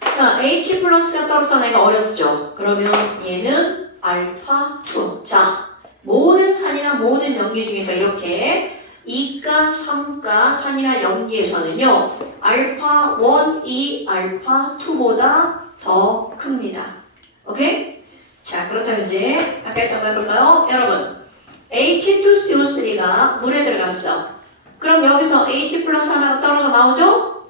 자, H 플러스가 떨어져 나기가 어렵죠. 그러면 얘는 알파 2. 자, 모든 산이나 모든 연기 중에서 이렇게 2가, 3가, 산이나 연기에서는요, 알파 1, 2, 알파 2보다 더 큽니다. 오케이? 자, 그렇다면 이제 아까 했던 거 해볼까요? 여러분, H2CO3가 물에 들어갔어. 그럼 여기서 H 플러스 하나가 떨어져 나오죠?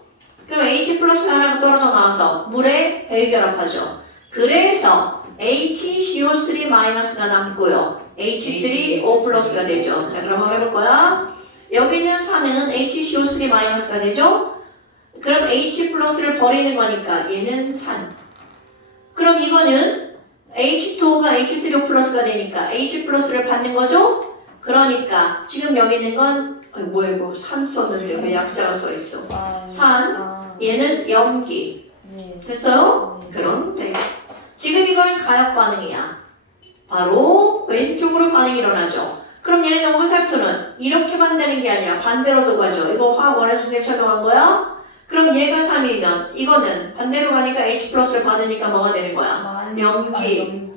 그럼 H 플러스 하나가 떨어져 나와서 물에 배유결합하죠. 그래서 HCO3 마이너스가 남고요. H3O 플러스가 되죠. 자, 그럼 한번 해볼 거야. 여기 있는 산은 HCO3 마이너스가 되죠? 그럼 H 플러스를 버리는 거니까 얘는 산. 그럼 이거는 H2O가 H3O 플러스가 되니까 H 플러스를 받는 거죠? 그러니까 지금 여기 있는 건 뭐야 이거 산 썼는데 왜 약자가 써 있어? 산. 얘는 염기. 네. 됐어요? 그런데 지금 이거는 가역 반응이야. 바로 왼쪽으로 반응이 일어나죠. 그럼 얘네들 화살표는 이렇게만 되는 게 아니라 반대로도 가죠. 이거 화학 원의 수색 적용한 거야? 그럼 얘가 3이면 이거는 반대로 가니까 H 플러스를 받으니까 뭐가 되는 거야? 연기.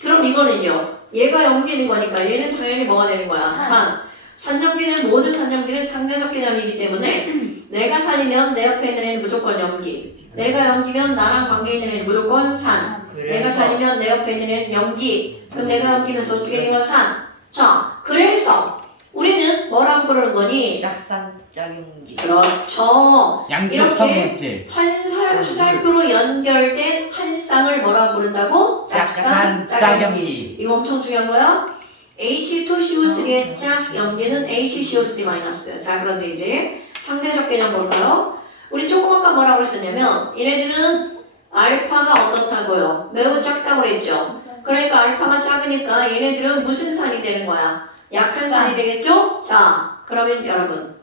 그럼 이거는요. 얘가 연기는 거니까 얘는 당연히 뭐가 되는 거야? 산. 산연기는 모든 산연기는 상대적 개념이기 때문에 내가 산이면 내 옆에 있는 애는 무조건 연기. 내가 연기면 나랑 관계 있는 애는 무조건 산. 내가 산이면 내 옆에 있는 애는 연기. 그럼 내가 연기면서 어떻게 된 거야? 산. 자, 그래서 우리는 뭐라고 부르는 거니? 짝쌍짝연기. 그렇죠. 양쪽성 이렇게 물질. 화살표로 연결된 한 쌍을 뭐라고 부른다고? 약간 짝연기. 이거 엄청 중요한 거야. H2CO3의 짝 연기는 HCO3-. 자, 그런데 이제 상대적 개념 볼까요? 우리 조금 아까 뭐라고 했었냐면 얘네들은 알파가 어떻다고요? 매우 작다고 그랬죠. 그러니까 알파가 작으니까 얘네들은 무슨 산이 되는 거야? 약한 산이 되겠죠? 자, 그러면 여러분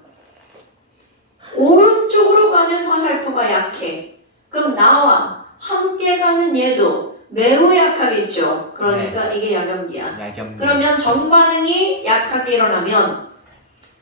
오른쪽으로 가는 화살표가 약해. 그럼 나와 함께 가는 얘도 매우 약하겠죠. 그러니까 이게 약염기야. 야경. 그러면 정반응이 약하게 일어나면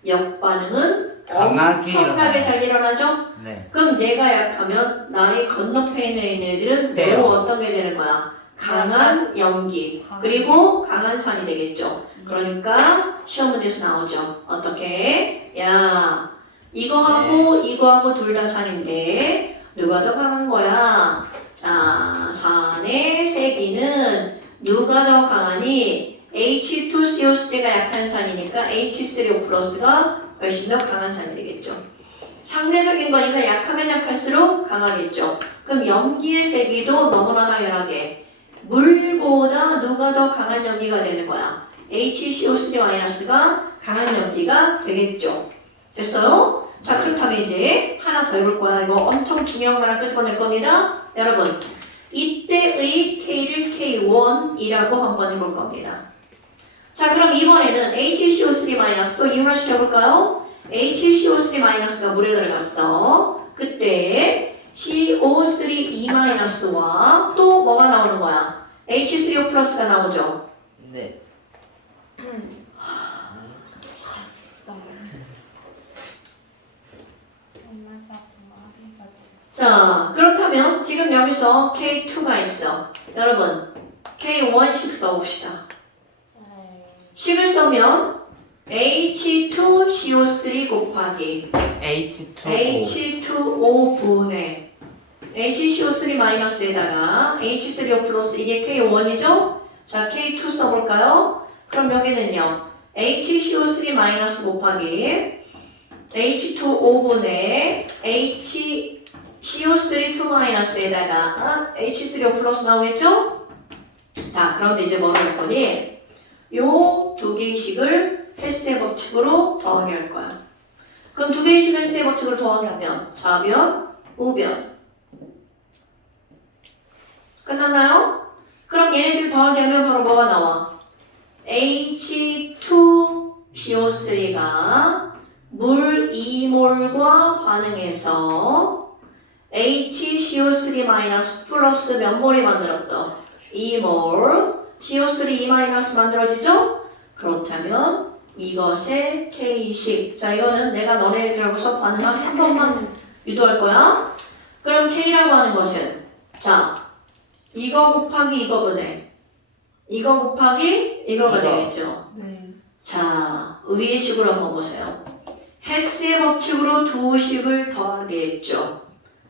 역반응은 강하게 엄청나게 잘 일어나죠? 네. 그럼 내가 약하면 나의 건너편에 있는 애들은 세요. 매우 어떤 게 되는 거야? 강한 연기. 그리고 강한 산이 되겠죠. 그러니까 시험 문제에서 나오죠. 어떻게? 야, 이거하고 이거하고 둘 다 산인데 누가 더 강한 거야? 자, 산의 세기는 누가 더 강하니? H2CO3가 약한 산이니까 H3O 플러스가 훨씬 더 강한 산이 되겠죠. 상대적인 거니까 약하면 약할수록 강하겠죠. 그럼 염기의 세기도 너무나 당연하게 물보다 누가 더 강한 염기가 되는 거야? HCO3-가 강한 염기가 되겠죠. 됐어요? 자, 그렇다면 이제 하나 더 해볼 거야. 이거 엄청 중요한 거 하나 끄집어낼 겁니다. 여러분, 이때의 K를 K1이라고 한번 해볼 겁니다. 자, 그럼 이번에는 HCO3- 또 이온화시켜볼까요? HCO3-가 물에 들어갔어. 그때 CO3E-와 또 뭐가 나오는 거야? H3O 플러스가 나오죠. 네. 자, 그렇다면 지금 여기서 K2가 있어. 여러분, K1씩 써봅시다. 10을 써면 H2CO3 곱하기 H2O. H2O분의 HCO3-에다가 H3O 플러스 이게 K1이죠? 자, K2 써볼까요? 그럼 여기는요. HCO3- 곱하기 H2O분의 HCO3-에다가 H3O 플러스 나오겠죠? 자, 그런데 이제 뭐를 할 거니? 요 두 개의 식을 헬스의 법칙으로 더하게 할 거야. 그럼 두 개의 식을 헬스의 법칙으로 더하게 하면 좌변, 우변. 끝났나요? 그럼 얘네들 더하게 하면 바로 뭐가 나와? H2CO3가 물 2몰과 반응해서 HCO3- 플러스 몇 몰이 만들었어? 2몰. CO3 2- 만들어지죠? 그렇다면 이것의 K식. 자, 이거는 내가 너네들하고 수업하는 한 번만 유도할 거야. 그럼 K라고 하는 것은 자, 이거 곱하기 이거분의 이거 곱하기 이거가 이거. 되겠죠. 네. 자, 위의 식으로 한번 보세요. 헬스의 법칙으로 두 식을 더하겠죠.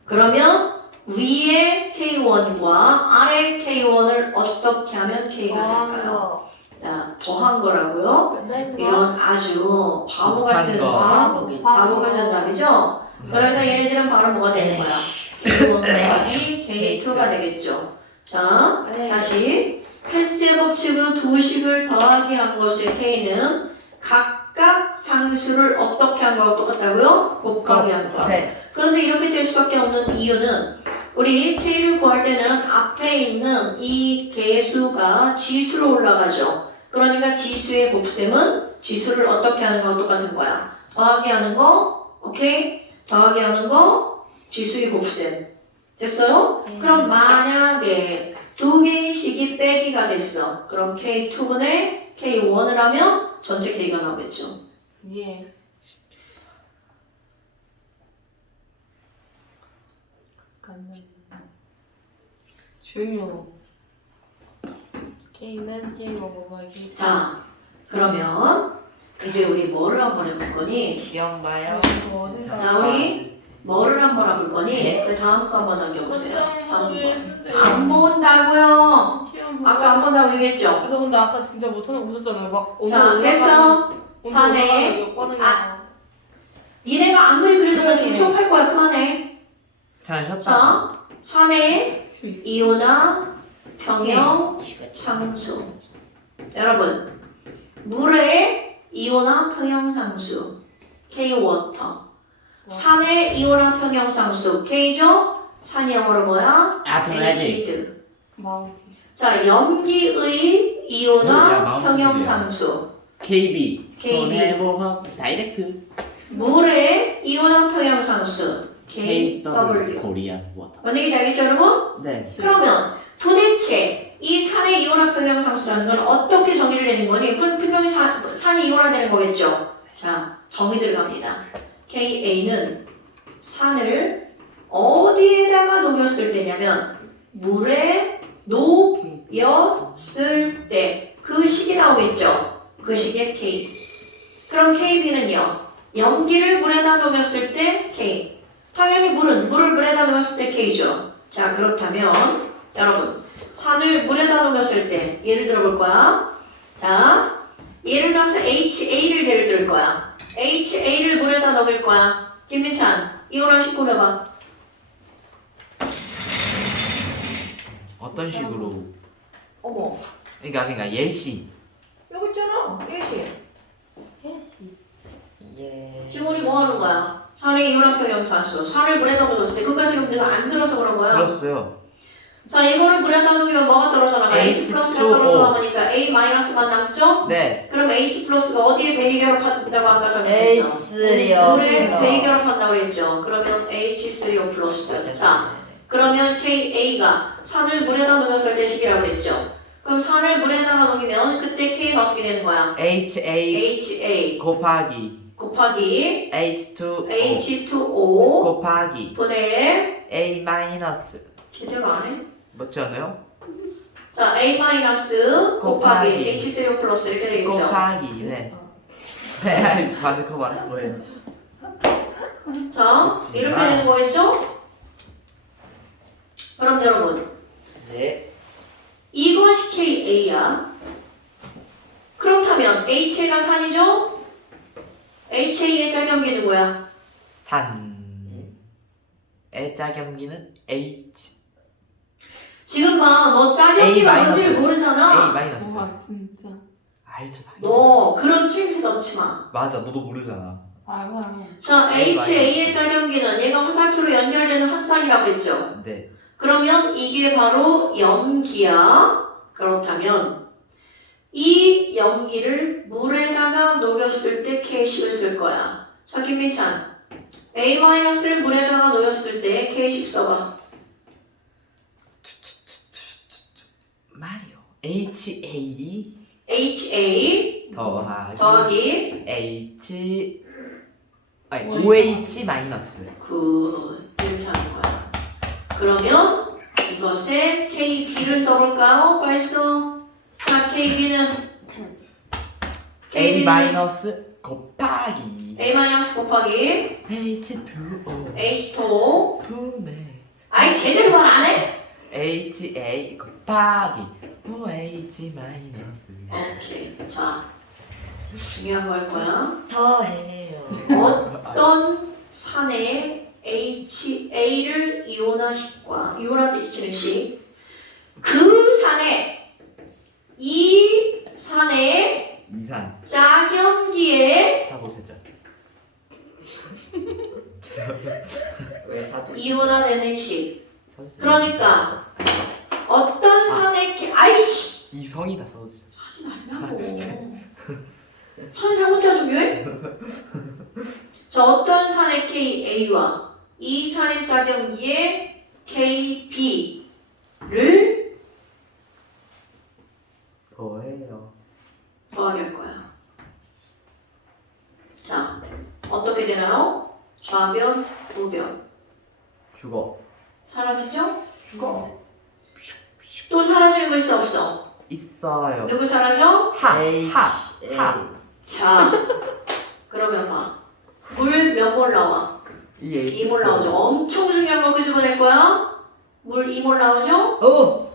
그러면 위에 K1과 아래 K1을 어떻게 하면 K가 될까요? 자, 더한 거라고요? 이런 아주 바보 같은 곱한 거. 바보 같은 답이죠? 그러니까 얘네들은 바로 뭐가 되는 거야? K1 곱하기 K2가 되겠죠. 자, 다시 헬스의 법칙으로 두 식을 더하기 한 것의 K는 각각 상수를 어떻게 한 거하고 똑같다고요? 곱하기 한 거. 네. 그런데 이렇게 될 수밖에 없는 이유는 우리 K를 구할 때는 앞에 있는 이 개수가 지수로 올라가죠. 그러니까 지수의 곱셈은 지수를 어떻게 하는 거하고 똑같은 거야. 더하기 하는 거, 오케이? 더하기 하는 거, 지수의 곱셈. 됐어요? 그럼 만약에 두 개의 식이 빼기가 됐어. 그럼 K2분의 K1을 하면 전체 K가 나오겠죠. 예. 중요. K는 K가 곱하기. 자, 그러면 이제 우리 뭐를 한번 해볼 거니? 시험 봐요. 자, 우리 뭐를 한번 해볼 거니? 그 다음 거 한번 넘겨보세요. 다음 거. 안 본다고요. 아까 안 본다고 얘기했죠? 그래서 근데 아까 진짜 못하는 거 보셨잖아요. 막 자, 됐어. 사내. 니네가 아무리 그래도 지금 수업할 거야. 그만해. 잘 쉬었다. 자, 사내, 이온화, 평형, 상수. 여러분, 물의 이온화 평형상수 K-워터. 산의 이온화 평형상수 K죠? 산이 영어로 뭐야? 애시드. 마우티. 자, 염기의 야, 이온화 마운틴이야. 평형상수 KB. KB. 손해보험 다이렉트. 물의 이온화 평형상수 KW. 코리아 워터. 뭔 얘기인지 알겠죠, 여러분? 네. 그러면 도대체 이 산의 이온화 평형상수라는 건 어떻게 정의를 내는 거니? 분명히 산이 이온화되는 거겠죠? 자, 정의 들어갑니다. KA는 산을 어디에다가 녹였을 때냐면 물에 녹였을 때 그 식이 나오겠죠? 그 식의 K. 그럼 KB는요. 염기를 물에다 녹였을 때 K. 당연히 물을 물에다 녹였을 때 K죠. 자, 그렇다면 여러분 산을 물에다 녹였을 때 예를 들어 볼 거야. 자, 예를 들어서 HA를 예를 들 거야. HA를 물에다 녹일 거야. 김민찬, 이온화식 꾸며봐. 어떤 식으로? 어머, 그러니까 예시. 여기 있잖아. 예시. 예. 지금 우리 뭐 하는 거야? 산의 이온화 평형상수. 산을 물에다 녹였을 때 그러니까 지금 내가 안 들어서 그런 거야. 들었어요. 자, 이거를 물에다 녹이면 뭐가 떨어져 나가? H 플러스가 떨어져 나가니까 A 마이너스만 남죠? 네. 그럼 H 플러스가 어디에 배기결합한다고 아까 전에 했어? H3O 물에 배기결합한다고 그랬죠? 그러면 H3O 플러스. 자, 그러면 KA가 산을 물에다 녹였을 때 식이라고 그랬죠? 그럼 산을 물에다가 녹이면 그때 K는 어떻게 되는 거야? HA HA 곱하기 곱하기 H2O H2O 곱하기 분의 A 마이너스 제대로 안 해? 맞지 않아요? 자, A 마이너스 곱하기 곱하기 H3O 플러스 이렇게 되겠죠? 곱하기 네. 맞아 그거 말할 거예요. 자, 그렇지. 이렇게 되는 거겠죠? 그럼 여러분, 네. 이것이 KA야. 그렇다면 HA가 산이죠? HA의 짝염기는 뭐야? 산의 짝염기는 H 지금 봐, 너 A 짝염기가 마이너스. 뭔지를 A 모르잖아. 마이너스 와 진짜. 알죠 당연히. 너 그런 추임새 넣지 마. 맞아 너도 모르잖아. 알아. 자, A HA의 짝염기는 얘가 화살표로 연결되는 한 쌍이라고 했죠? 네. 그러면 이게 바로 염기야. 그렇다면 이 염기를 물에다가 녹였을 때 K식을 쓸 거야. 자, 김민찬. A-를 물에다가 녹였을 때 K식 써봐. 말이요. HA HA 더하기 H OH 마이너스 이렇게 하는 거야. 그러면 이것에 KB를 써볼까요? 빨리 써. 자, KB는 A 마이너스 곱하기 A 곱하기 H2O H2O. 분의 아이 제대로 말 안 해? HA 곱하기 OH 마이너스. 오케이. 자, 중요한 거 할 거야. 더해요. 어떤 산에 HA를 이온화시키는 시, 그 산에 이 산의 이산 짝염기에 사고세절. 왜 사도? 이온화되는 시. 그러니까 어떤 산에 아이씨 이성이다 써주죠. 하지 말라고. 산사 혼자 중요해? 자, 어떤 산의 KA와 이 산의 짝염기의 KB를 뭐예요? 더하게 할 거야. 자, 어떻게 되나요? 좌변, 우변. 죽어. 사라지죠? 또 사라지는 거 있어 없어? 있어요. 누구 사라져? 하. 자, 그러면 봐. 물 몇 몰 나와? 2몰 나오죠. 엄청 중요한 거 끄집어낼 거야. 물 2몰 나오죠? 오!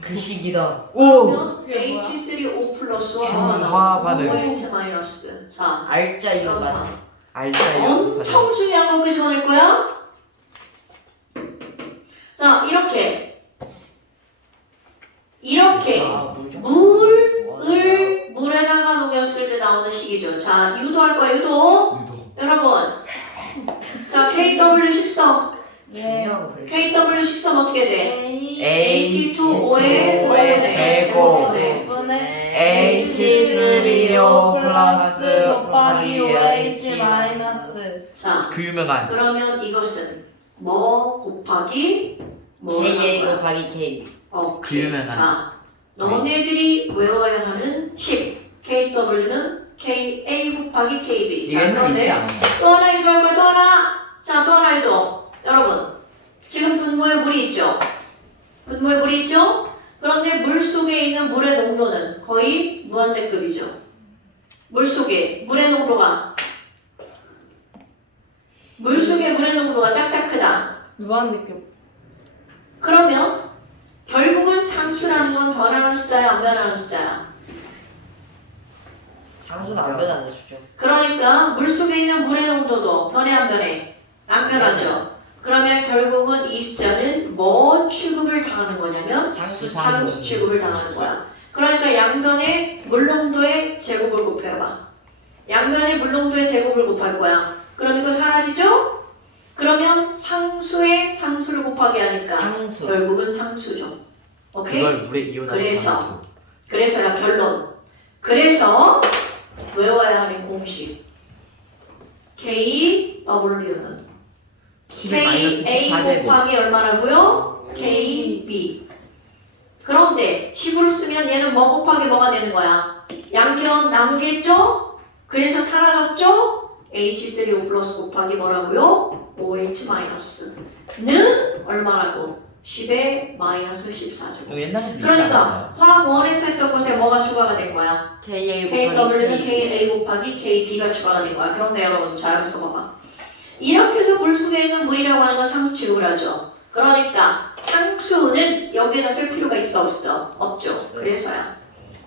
그 시기다. 그러면 그게 뭐야? H3O 플러스와 중화 반응. OH 마이너스. 자, 알짜 이거 그럼 맞. 봐. 알자 엄청 중요한 거 끄집어낼 거야. 자, 이렇게 아, 뭐죠? 물을 물에다가 녹였을 때 나오는 식이죠. 자, 유도할 거야, 유도. 여러분. 자, KW 식성. 중요한 거. KW 식성 어떻게 돼? H2O의 제곱 네. H3O 플러스 곱하기 OH 마이너스. 자, 그 유명한 그러면 이것은 뭐 곱하기 뭐를 KA 할 거야? 곱하기 KB. 오케이. 그러면 자, 너네들이 외워야 하는 식. KW는 KA 곱하기 KB. 자, 이게 있지 그런데 않아요? 또 하나 유도할 거야, 또 하나. 자, 또 하나 유도. 여러분, 지금 분모에 물이 있죠? 분모에 물이 있죠? 그런데 물 속에 있는 물의 농도는 거의 무한대급이죠. 물 속에 물의 농도가 짝짝 크다. 무한대급. 그러면 결국은 상수라는 건 변하는 숫자야, 안 변하는 숫자야? 상수는 안 변하는 수죠. 그러니까 물 속에 있는 물의 농도도 변해, 안 변해? 안 변하죠. 그러면 결국은 이 숫자는 뭐 취급을 당하는 거냐면 상수 취급을 당하는 거야. 그러니까 양변의 물농도의 제곱을 곱해봐. 양변의 물농도의 제곱을 곱할 거야. 그럼 이거 사라지죠? 그러면 상수의 상수를 곱하게 하니까 상수. 결국은 상수죠. 오케이? 그걸 물에 이온하는 그래서야 결론. 그래서 외워야 하는 공식. KW는 KA 곱하기 얼마라고요? KB. 그런데 10으로 쓰면 얘는 뭐 곱하기 뭐가 되는 거야? 양변 나누겠죠? 그래서 사라졌죠? H3O 플러스 곱하기 뭐라고요? OH 마이너스. 얼마라고? 10의 마이너스 14제곱. 이거 옛날에 그러니까 화학 원에서 했던 곳에 뭐가 추가가 된 거야? KA KW는 KA 곱하기 KB가 추가가 된 거야. 그런데 여러분 자 여기서 봐봐. 이렇게 해서 물 속에 있는 물이라고 하는 건 상수 취급을 하죠. 그러니까 상수는 여기에다 쓸 필요가 있어 없어? 없죠. 그래서야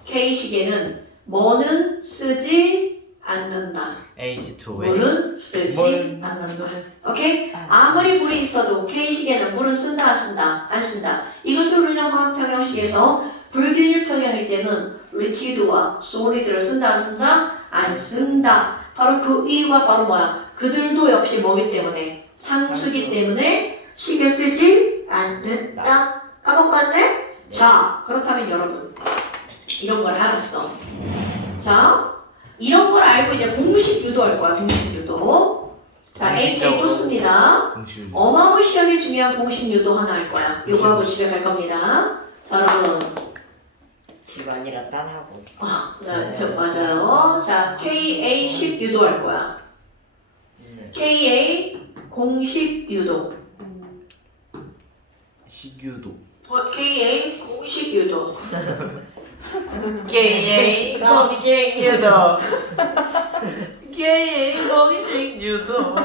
K식에는 뭐는 쓰지 않는다. H2에 물은 쓰지 않는다. 오케이? 아무리 물이 있어도 K식에는 물은 쓴다 안 쓴다? 안 쓴다. 이것을 우리는 화학 평형식에서 불균일 평형일 때는 리퀴드와 솔리드를 쓴다 안 쓴다? 안 쓴다. 바로 그 이유가 바로 뭐야? 그들도 역시 뭐기 때문에 상수기 때문에 식에 쓰지 않는다. 까먹었네? 자, 그렇다면 여러분 이런 걸 알았어. 자, 이런 걸 알고 이제 공식 유도할 거야. 공식 유도. 자, HA 또 씁니다. 공식 어마무시하게 중요한 공식 유도 하나 할 거야. 요거 하고 집에 갈 겁니다. 자, 여러분. 집 아니라 딴하고. 저 맞아요. 자, KA10 유도할 거야. KA 공식 유도. 식유도 KA 공식 유도. KA 공식 유도. 게임 공식 유도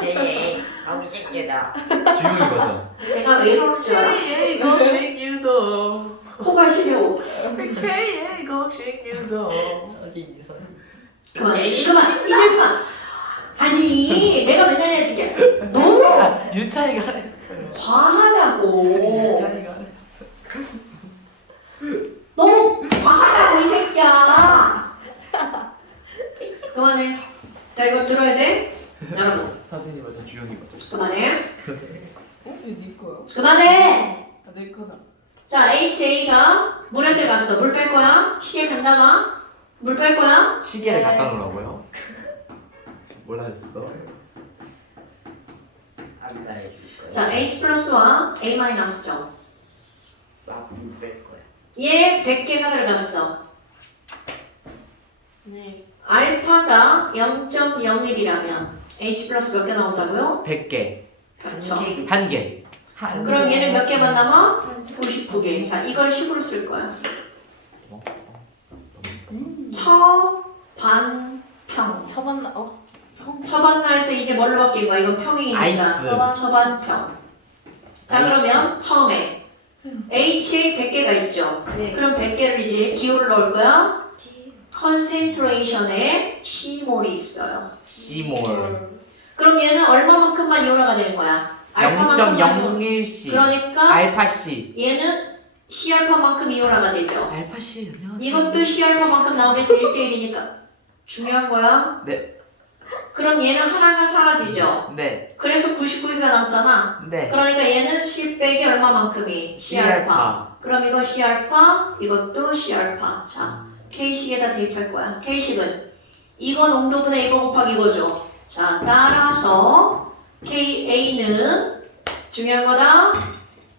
KA 공식 유도. 주용이 거죠. 내가 왜 이러는 줄 알아? 게임 공식 유도 코가 시려워. 게임 공식 유도 서진이 선. 그만. 이제 그만. 아니, 내가 맨날 해야지 이게. 너무 윤찬이가 과하다고. 윤찬이가 너무 과하다고 이 새끼야. 그만해. 자, 이거 들어야 돼. 여러분, 서진이 거죠. 주용이 거죠. 그만해. 어? 이거 네 거야? 그만해. 아, 내 거다. 자, HA가 물한테 갔어. 물 뺄 거야. 시계 간다마. 물 뺄 거야. 시계를 네. 갖다 놓으라고요? 몰라줬어. 안달해줄 거야. 자, H 플러스와 A 마이너스죠. 나불뺄 거야. 얘 100개가 들어갔어. 네. 알파가 0.01이라면 H 플러스 몇 개 나온다고요? 100개. 그렇죠. 한 개. 그럼 얘는 몇 개만 남아? 99개. 자, 이걸 식으로 쓸 거야. 처반평. 처봤나? 처반나에서 이제 뭘로 바뀐 거야? 이건 평이니까. 아이스. 처반평. 자, 그러면 처음에 HA 100개가 있죠. 네. 그럼 100개를 이제 기호를 넣을 거야. 컨센트레이션에 C몰이 있어요. C몰. 그럼 얘는 얼마만큼만 이온화가 되는 거야? 알파만큼만 0.01C. 그러니까 알파 C. 얘는 C알파만큼 이온화가 되죠. 알파 C. 안녕하세요. 이것도 C알파만큼 나오면 1대1이니까 중요한 거야. 네. 그럼 얘는 하나가 사라지죠. 네. 그래서 99개가 남잖아. 네. 그러니까 얘는 C 빼기 얼마만큼이? C알파. 그럼 이거 C알파, 이것도 C알파. 자, K식에다 대입할 거야. K식은 이거 농도분의 이거 곱하기 이거죠. 자, 따라서 KA는 중요한 거다.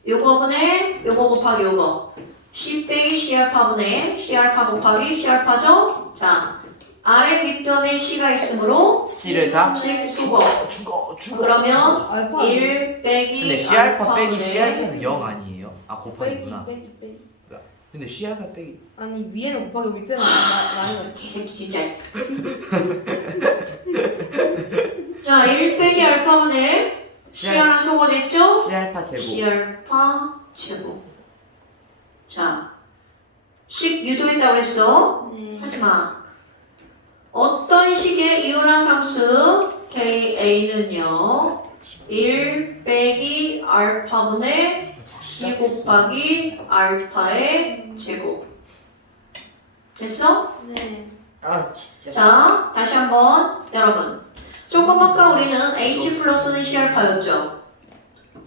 요거분의 요거 곱하기 요거. C 빼기 C알파분의 C알파 곱하기 C알파죠? 자, 아래 윗변에 C가 있으므로 C를 다? C 수거. 죽어. 그러면 알파. 1 빼기 근데 C알파 빼기 알파분의 C알파는 0 아니에요? 아 빼기 곱하기구나. 빼기. 근데 C알파 빼기. 아니 위에는 곱하기 밑에는 많이 갔어. 이 새끼 진짜. 자, 1 빼기 알파분의 C 하나 소거됐죠? C알파 제곱. C알파 제곱. 자, 식 유도했다고 했어. 네. 하지마. 어떤 식의 이온화 상수 KA는요 1 빼기 알파분의 C 곱하기 알파의 제곱. 됐어? 네. 아 진짜. 자, 다시 한번 여러분. 조금 아까 우리는 H 플러스는 C알파였죠.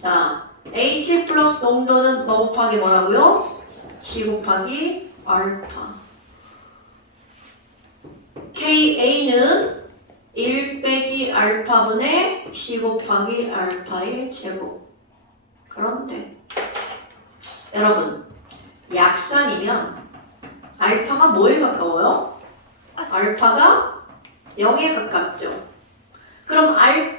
자, H 플러스 농도는 뭐 곱하기 뭐라고요? C 곱하기 알파. KA는 1 빼기 알파분의 C 곱하기 알파의 제곱. 그런데 여러분, 약산이면 알파가 뭐에 가까워요? 알파가 0에 가깝죠. 그럼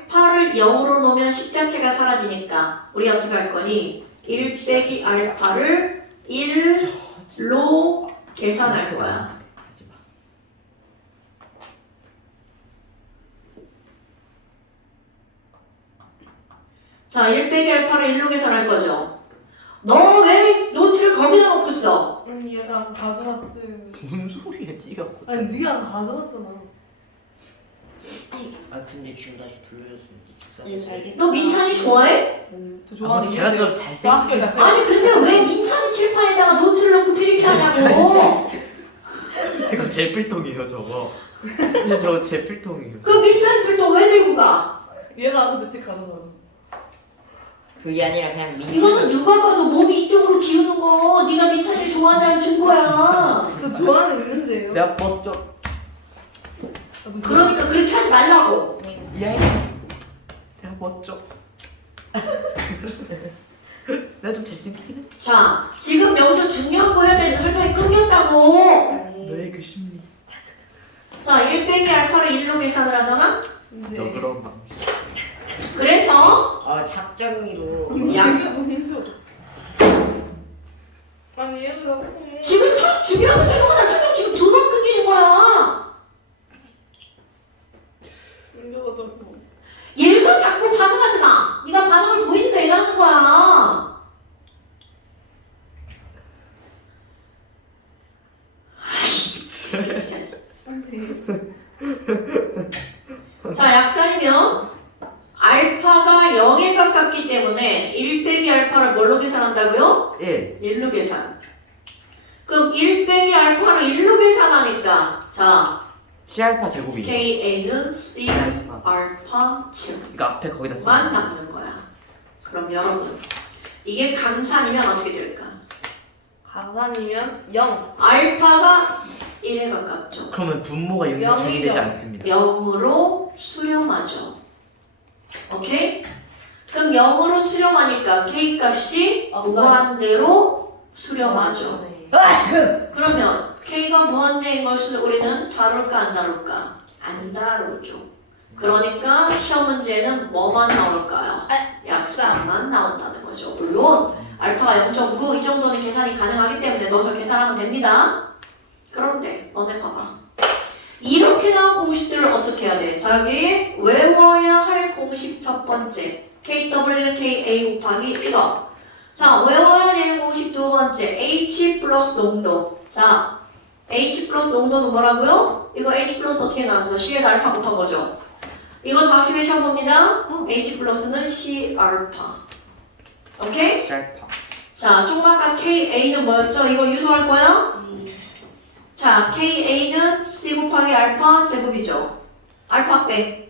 알파를 0으로 놓으면 식자체가 사라지니까 우리 어떻게 할 거니? 1 빼기 알파를 1로 계산할 거야. 하지 마. 자, 1 빼기 알파를 1로 계산할 거죠. 너 왜 노트를 거기다 놓고 있어? 아니 얘가 가져왔어요. 뭔 소리야 니가. 아니 네가 가져왔잖아. 근데 지금 다시 돌려줬으면 예, 알겠어. 너 민찬이 좋아해? 저 아, 좋아하는 근데 제가 건데. 좀 저 잘생긴. 학교에 갔어요. 아니 근데 왜 민찬이 칠판에다가 노트를 놓고 필기를 하냐고. 이거 제 필통이에요 저거. 근데 저거 제 필통이에요. 그 민찬이 필통 왜 들고 가? 얘가 아까 제책 가져가서. 그게 아니라 그냥 이거는 누가 봐도 몸이 이쪽으로 기우는 거 네가 민찬이를 좋아한다는 증거야. 저 좋아하는 있는데요. 내가 먼저. 그러니까 그렇게 하지 말라고. 야이. 내가 먼저. 내가 좀 잘생기긴 했지. 자, 지금 여기서 중요한 거 해야 되는데 설명이 끊겼다고. 너의 그 심리. 자, 1 빼기 알파를 1로 계산을 하잖아? 네. 너 그런 맘. 그래서 착정이로 야, 얘가 먼저. 아니 얘가 지금 중요한 거 설명하다 설명 지금 2번 끊기는 거야. 얘가 자꾸. 얘가 자꾸 반응하지 마. 네가 반응을 보이니까 얘가 하는 거야. 자, 약산이면 알파가 0에 가깝기 때문에 1 빼기 알파를 뭘로 계산한다고요? 1. 1로 계산. 그럼 1 빼기 알파를 1로 계산하니까 자, C알파 제곱이죠. KA는 C 알파 제곱만 이거 앞에 거기다 써. 남는 거야. 그럼 여러분, 이게 강산이면 어떻게 될까? 강산이면 0. 알파가 1에 가깝죠. 그러면 분모가 0이 정의되지 않습니다. 0으로 수렴하죠. 오케이? 그럼 0으로 수렴하니까 K 값이 없어요. 무한대로 수렴하죠. 네. 그러면 K가 무한대인 것을 우리는 다룰까 안 다룰까? 안 다루죠. 그러니까 시험 문제에는 뭐만 나올까요? 약산만 나온다는 거죠. 물론 알파가 0.9 이 정도는 계산이 가능하기 때문에 넣어서 계산하면 됩니다. 그런데 너네 봐봐. 이렇게 나온 공식들을 어떻게 해야 돼? 자, 여기 외워야 할 공식 첫 번째 KW는 KA 곱하기 이거. 자, 외워야 되는 공식 두 번째 H 플러스 농도. 자, H 플러스 농도는 뭐라고요? 이거 H 플러스 어떻게 나왔어? C에 알파 곱한 거죠. 이거 다음 시간에 시험 봅니다. H 플러스는 C 알파. 오케이? C알파. 자, 조금아까 KA는 뭐였죠? 이거 유도할 거야? 자, KA는 C 곱하기 알파 제곱이죠. 알파 빼.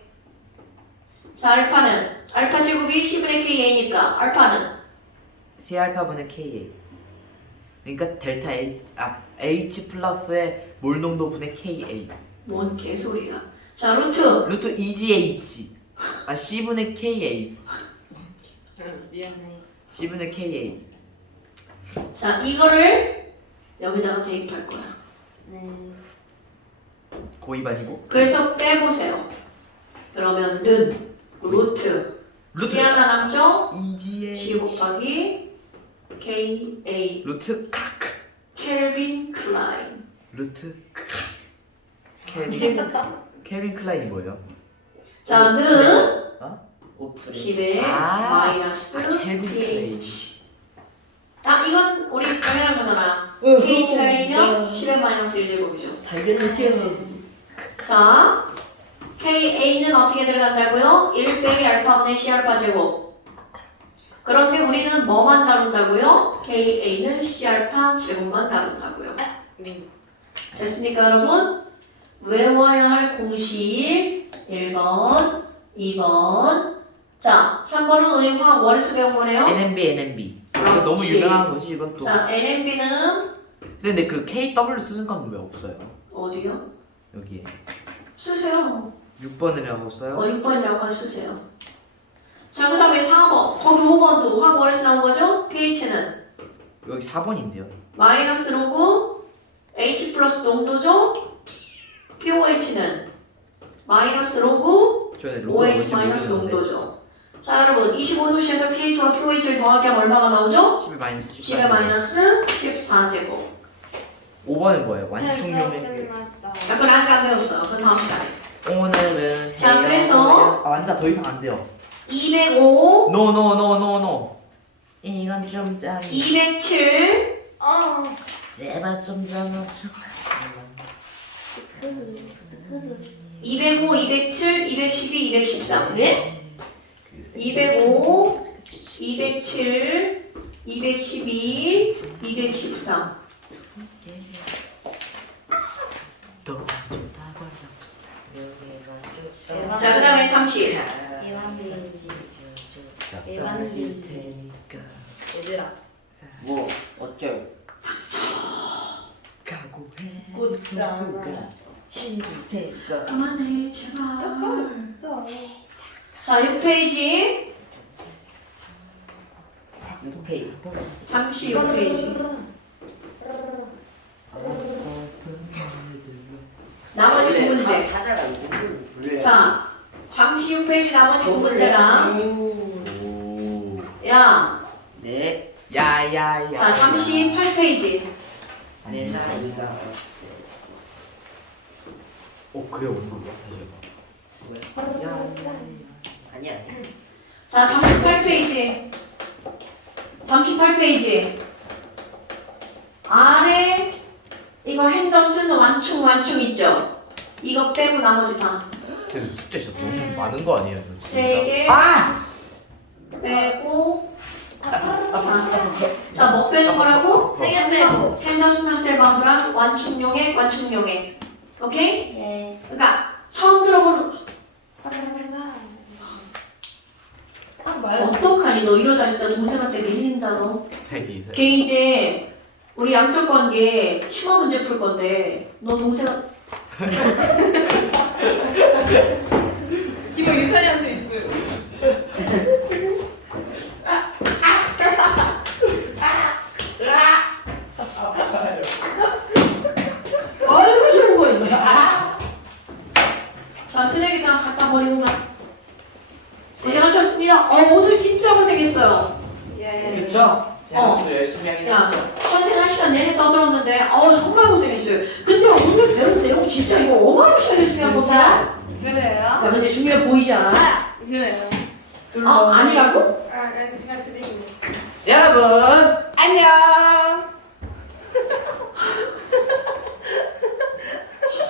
자, 알파는 알파 제곱이 C분의 KA니까 알파는 C알파분의 KA. 그러니까 델타 H 플러스의 몰농도분의 KA. 뭔 개소리야. 자, 루트. 루트 EGH. C분의 KA. 미안해. C분의 KA. 자, 이거를 여기다가 대입할 거야. 네. 고입 아니고? 그래서 빼보세요. 그러면 는 루트 루트 C 하나 남죠? C EGH. 곱하기 KA 루트 카크. 켈빈 클라인. 루트 켈빈 클라인이 뭐예요? 자, 는 오프레 10의 아, 마이너스 켈빈 pH. 아, 이건 우리 당연한 거잖아. pH가 1이면 10의 마이너스 1제곱이죠. 당연하죠. 자, KA는 어떻게 들어간다고요? 1 빼기 알파분의 C 알파 제곱. 그런데 우리는 뭐만 다룬다고요? KA는 C 알파 제곱만 다룬다고요. 됐습니까, 여러분? 외워야 할 공식 1번, 2번. 자, 3번은 우리 화학 월수 배운 거네요. NMB. 이거 너무 그렇지. 유명한 거지 이것도. 자, NMB는 근데 그 KW 쓰는 건 왜 없어요? 어디요? 여기에 쓰세요. 6번이라고 써요? 6번이라고 쓰세요. 자, 그 다음에 4번. 거기 5번도 화학 월수 나온 거죠? pH는 여기 4번인데요. 마이너스 로그 H 플러스 농도죠? pOH는 마이너스 로그 OH 마이너스 농도죠. 자 여러분 25도씨에서 pH와 pOH를 더하기 하면 얼마가 나오죠? 10의 마이너스 10의 마이너스 14제곱. 5번은 뭐예요? 완충용의 약간 아직 안 배웠어. 그 다음 시간에. 오늘은 자, 그래서 완자 더 이상 안 돼요. 205, 노노노노노. 이건 좀 짱이. 207, 아 제발 좀 장난쳐. 205, 207, 212, 213. 네? 205, 207, 212, 213. 자, 그 다음에 잠시. 잡아줄 테니까. 얘들아 뭐 어쩌고? 각오해 듣고 싶지 않아 힘들 테니까. 그만해, 제발. 진짜 자, 6페이지. 유페이. 잠시 6페이지. 나머지 두 문제. 가자가 누구를 불러야. 자, 잠시 6페이지 나머지 두 문제랑. 오. 야, 네. 야야야. 자, 잠시 8페이지. 내 나이가 그래 오는 거야? 다시 해봐. 아니야. 자, 38페이지. 38페이지. 아래 이거 핸더슨 완충 있죠? 이거 빼고 나머지 다. 근데 숫자 진짜 너무 많은 거 아니에요? 이거 진짜? 3개 아! 빼고. 자, 뭐 빼는 거라고? 3개 빼고 핸더슨 하셀바흐랑 완충용액. 오케이? 네 그러니까 처음 들어보는 어떡하니 너 이러다 진짜 동생한테 밀린다 너. 대기. 걔 이제 우리 양적 관계 심화 문제 풀 건데 너 동생 지금 유산이한테 있어요 아이고 좋은 거 있네. 자 쓰레기장 갖다 버리고 가. 고생하셨습니다. 오늘 진짜 고생했어요. 예 그쵸? 어. 열심히 하긴 야 했죠. 선생 한 시간 내내 떠들었는데 정말 고생했어요. 근데 오늘 배운 내용 진짜 이거 어마무시하게 중요한 거야. 야 그래요? 근데 중요해 보이지 않아? 그래요 아니라고? 그냥 드리고 여러분 안녕.